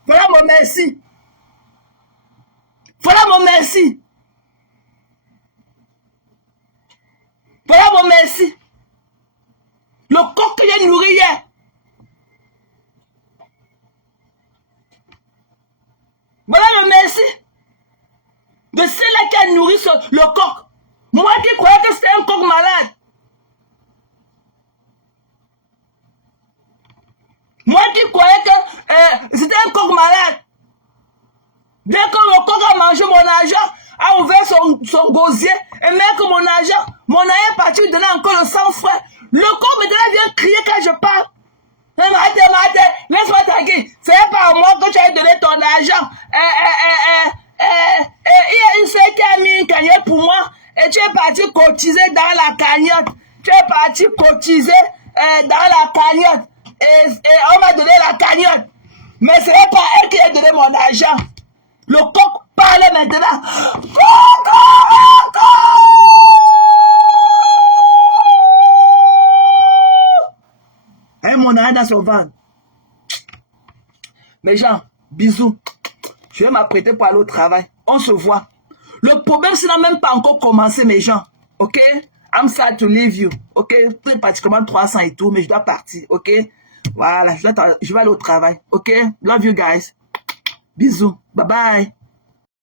Voilà mon merci. Voilà mon merci. Voilà mon merci. Le coq que j'ai nourri hier. Voilà le merci de celle-là qui a nourri le coq. Moi qui croyais que c'était un coq malade. Moi qui croyais que c'était un coq malade. Dès que le coq a mangé mon argent, a ouvert son gosier, et même que mon argent est parti donner encore le sang frais. Le coq maintenant vient crier quand je parle. Laisse-moi taguer. C'est pas à moi que tu as donné ton argent. Il y a une fille qui a mis une cagnotte pour moi et tu es parti cotiser dans la cagnotte. Tu es parti cotiser dans la cagnotte. Et on m'a donné la cagnotte. Mais ce n'est pas elle qui a donné mon argent. Le coq parle maintenant. Et mon argent dans son ventre. Mes gens, bisous. Je vais m'apprêter pour aller au travail. On se voit. Le problème, c'est n'a même pas encore commencé, mes gens. Ok? I'm sad to leave you. Ok? C'est pratiquement 300 et tout, mais je dois partir. Ok? Voilà, je vais aller au travail. Ok? Love you guys. Bisous. Bye bye.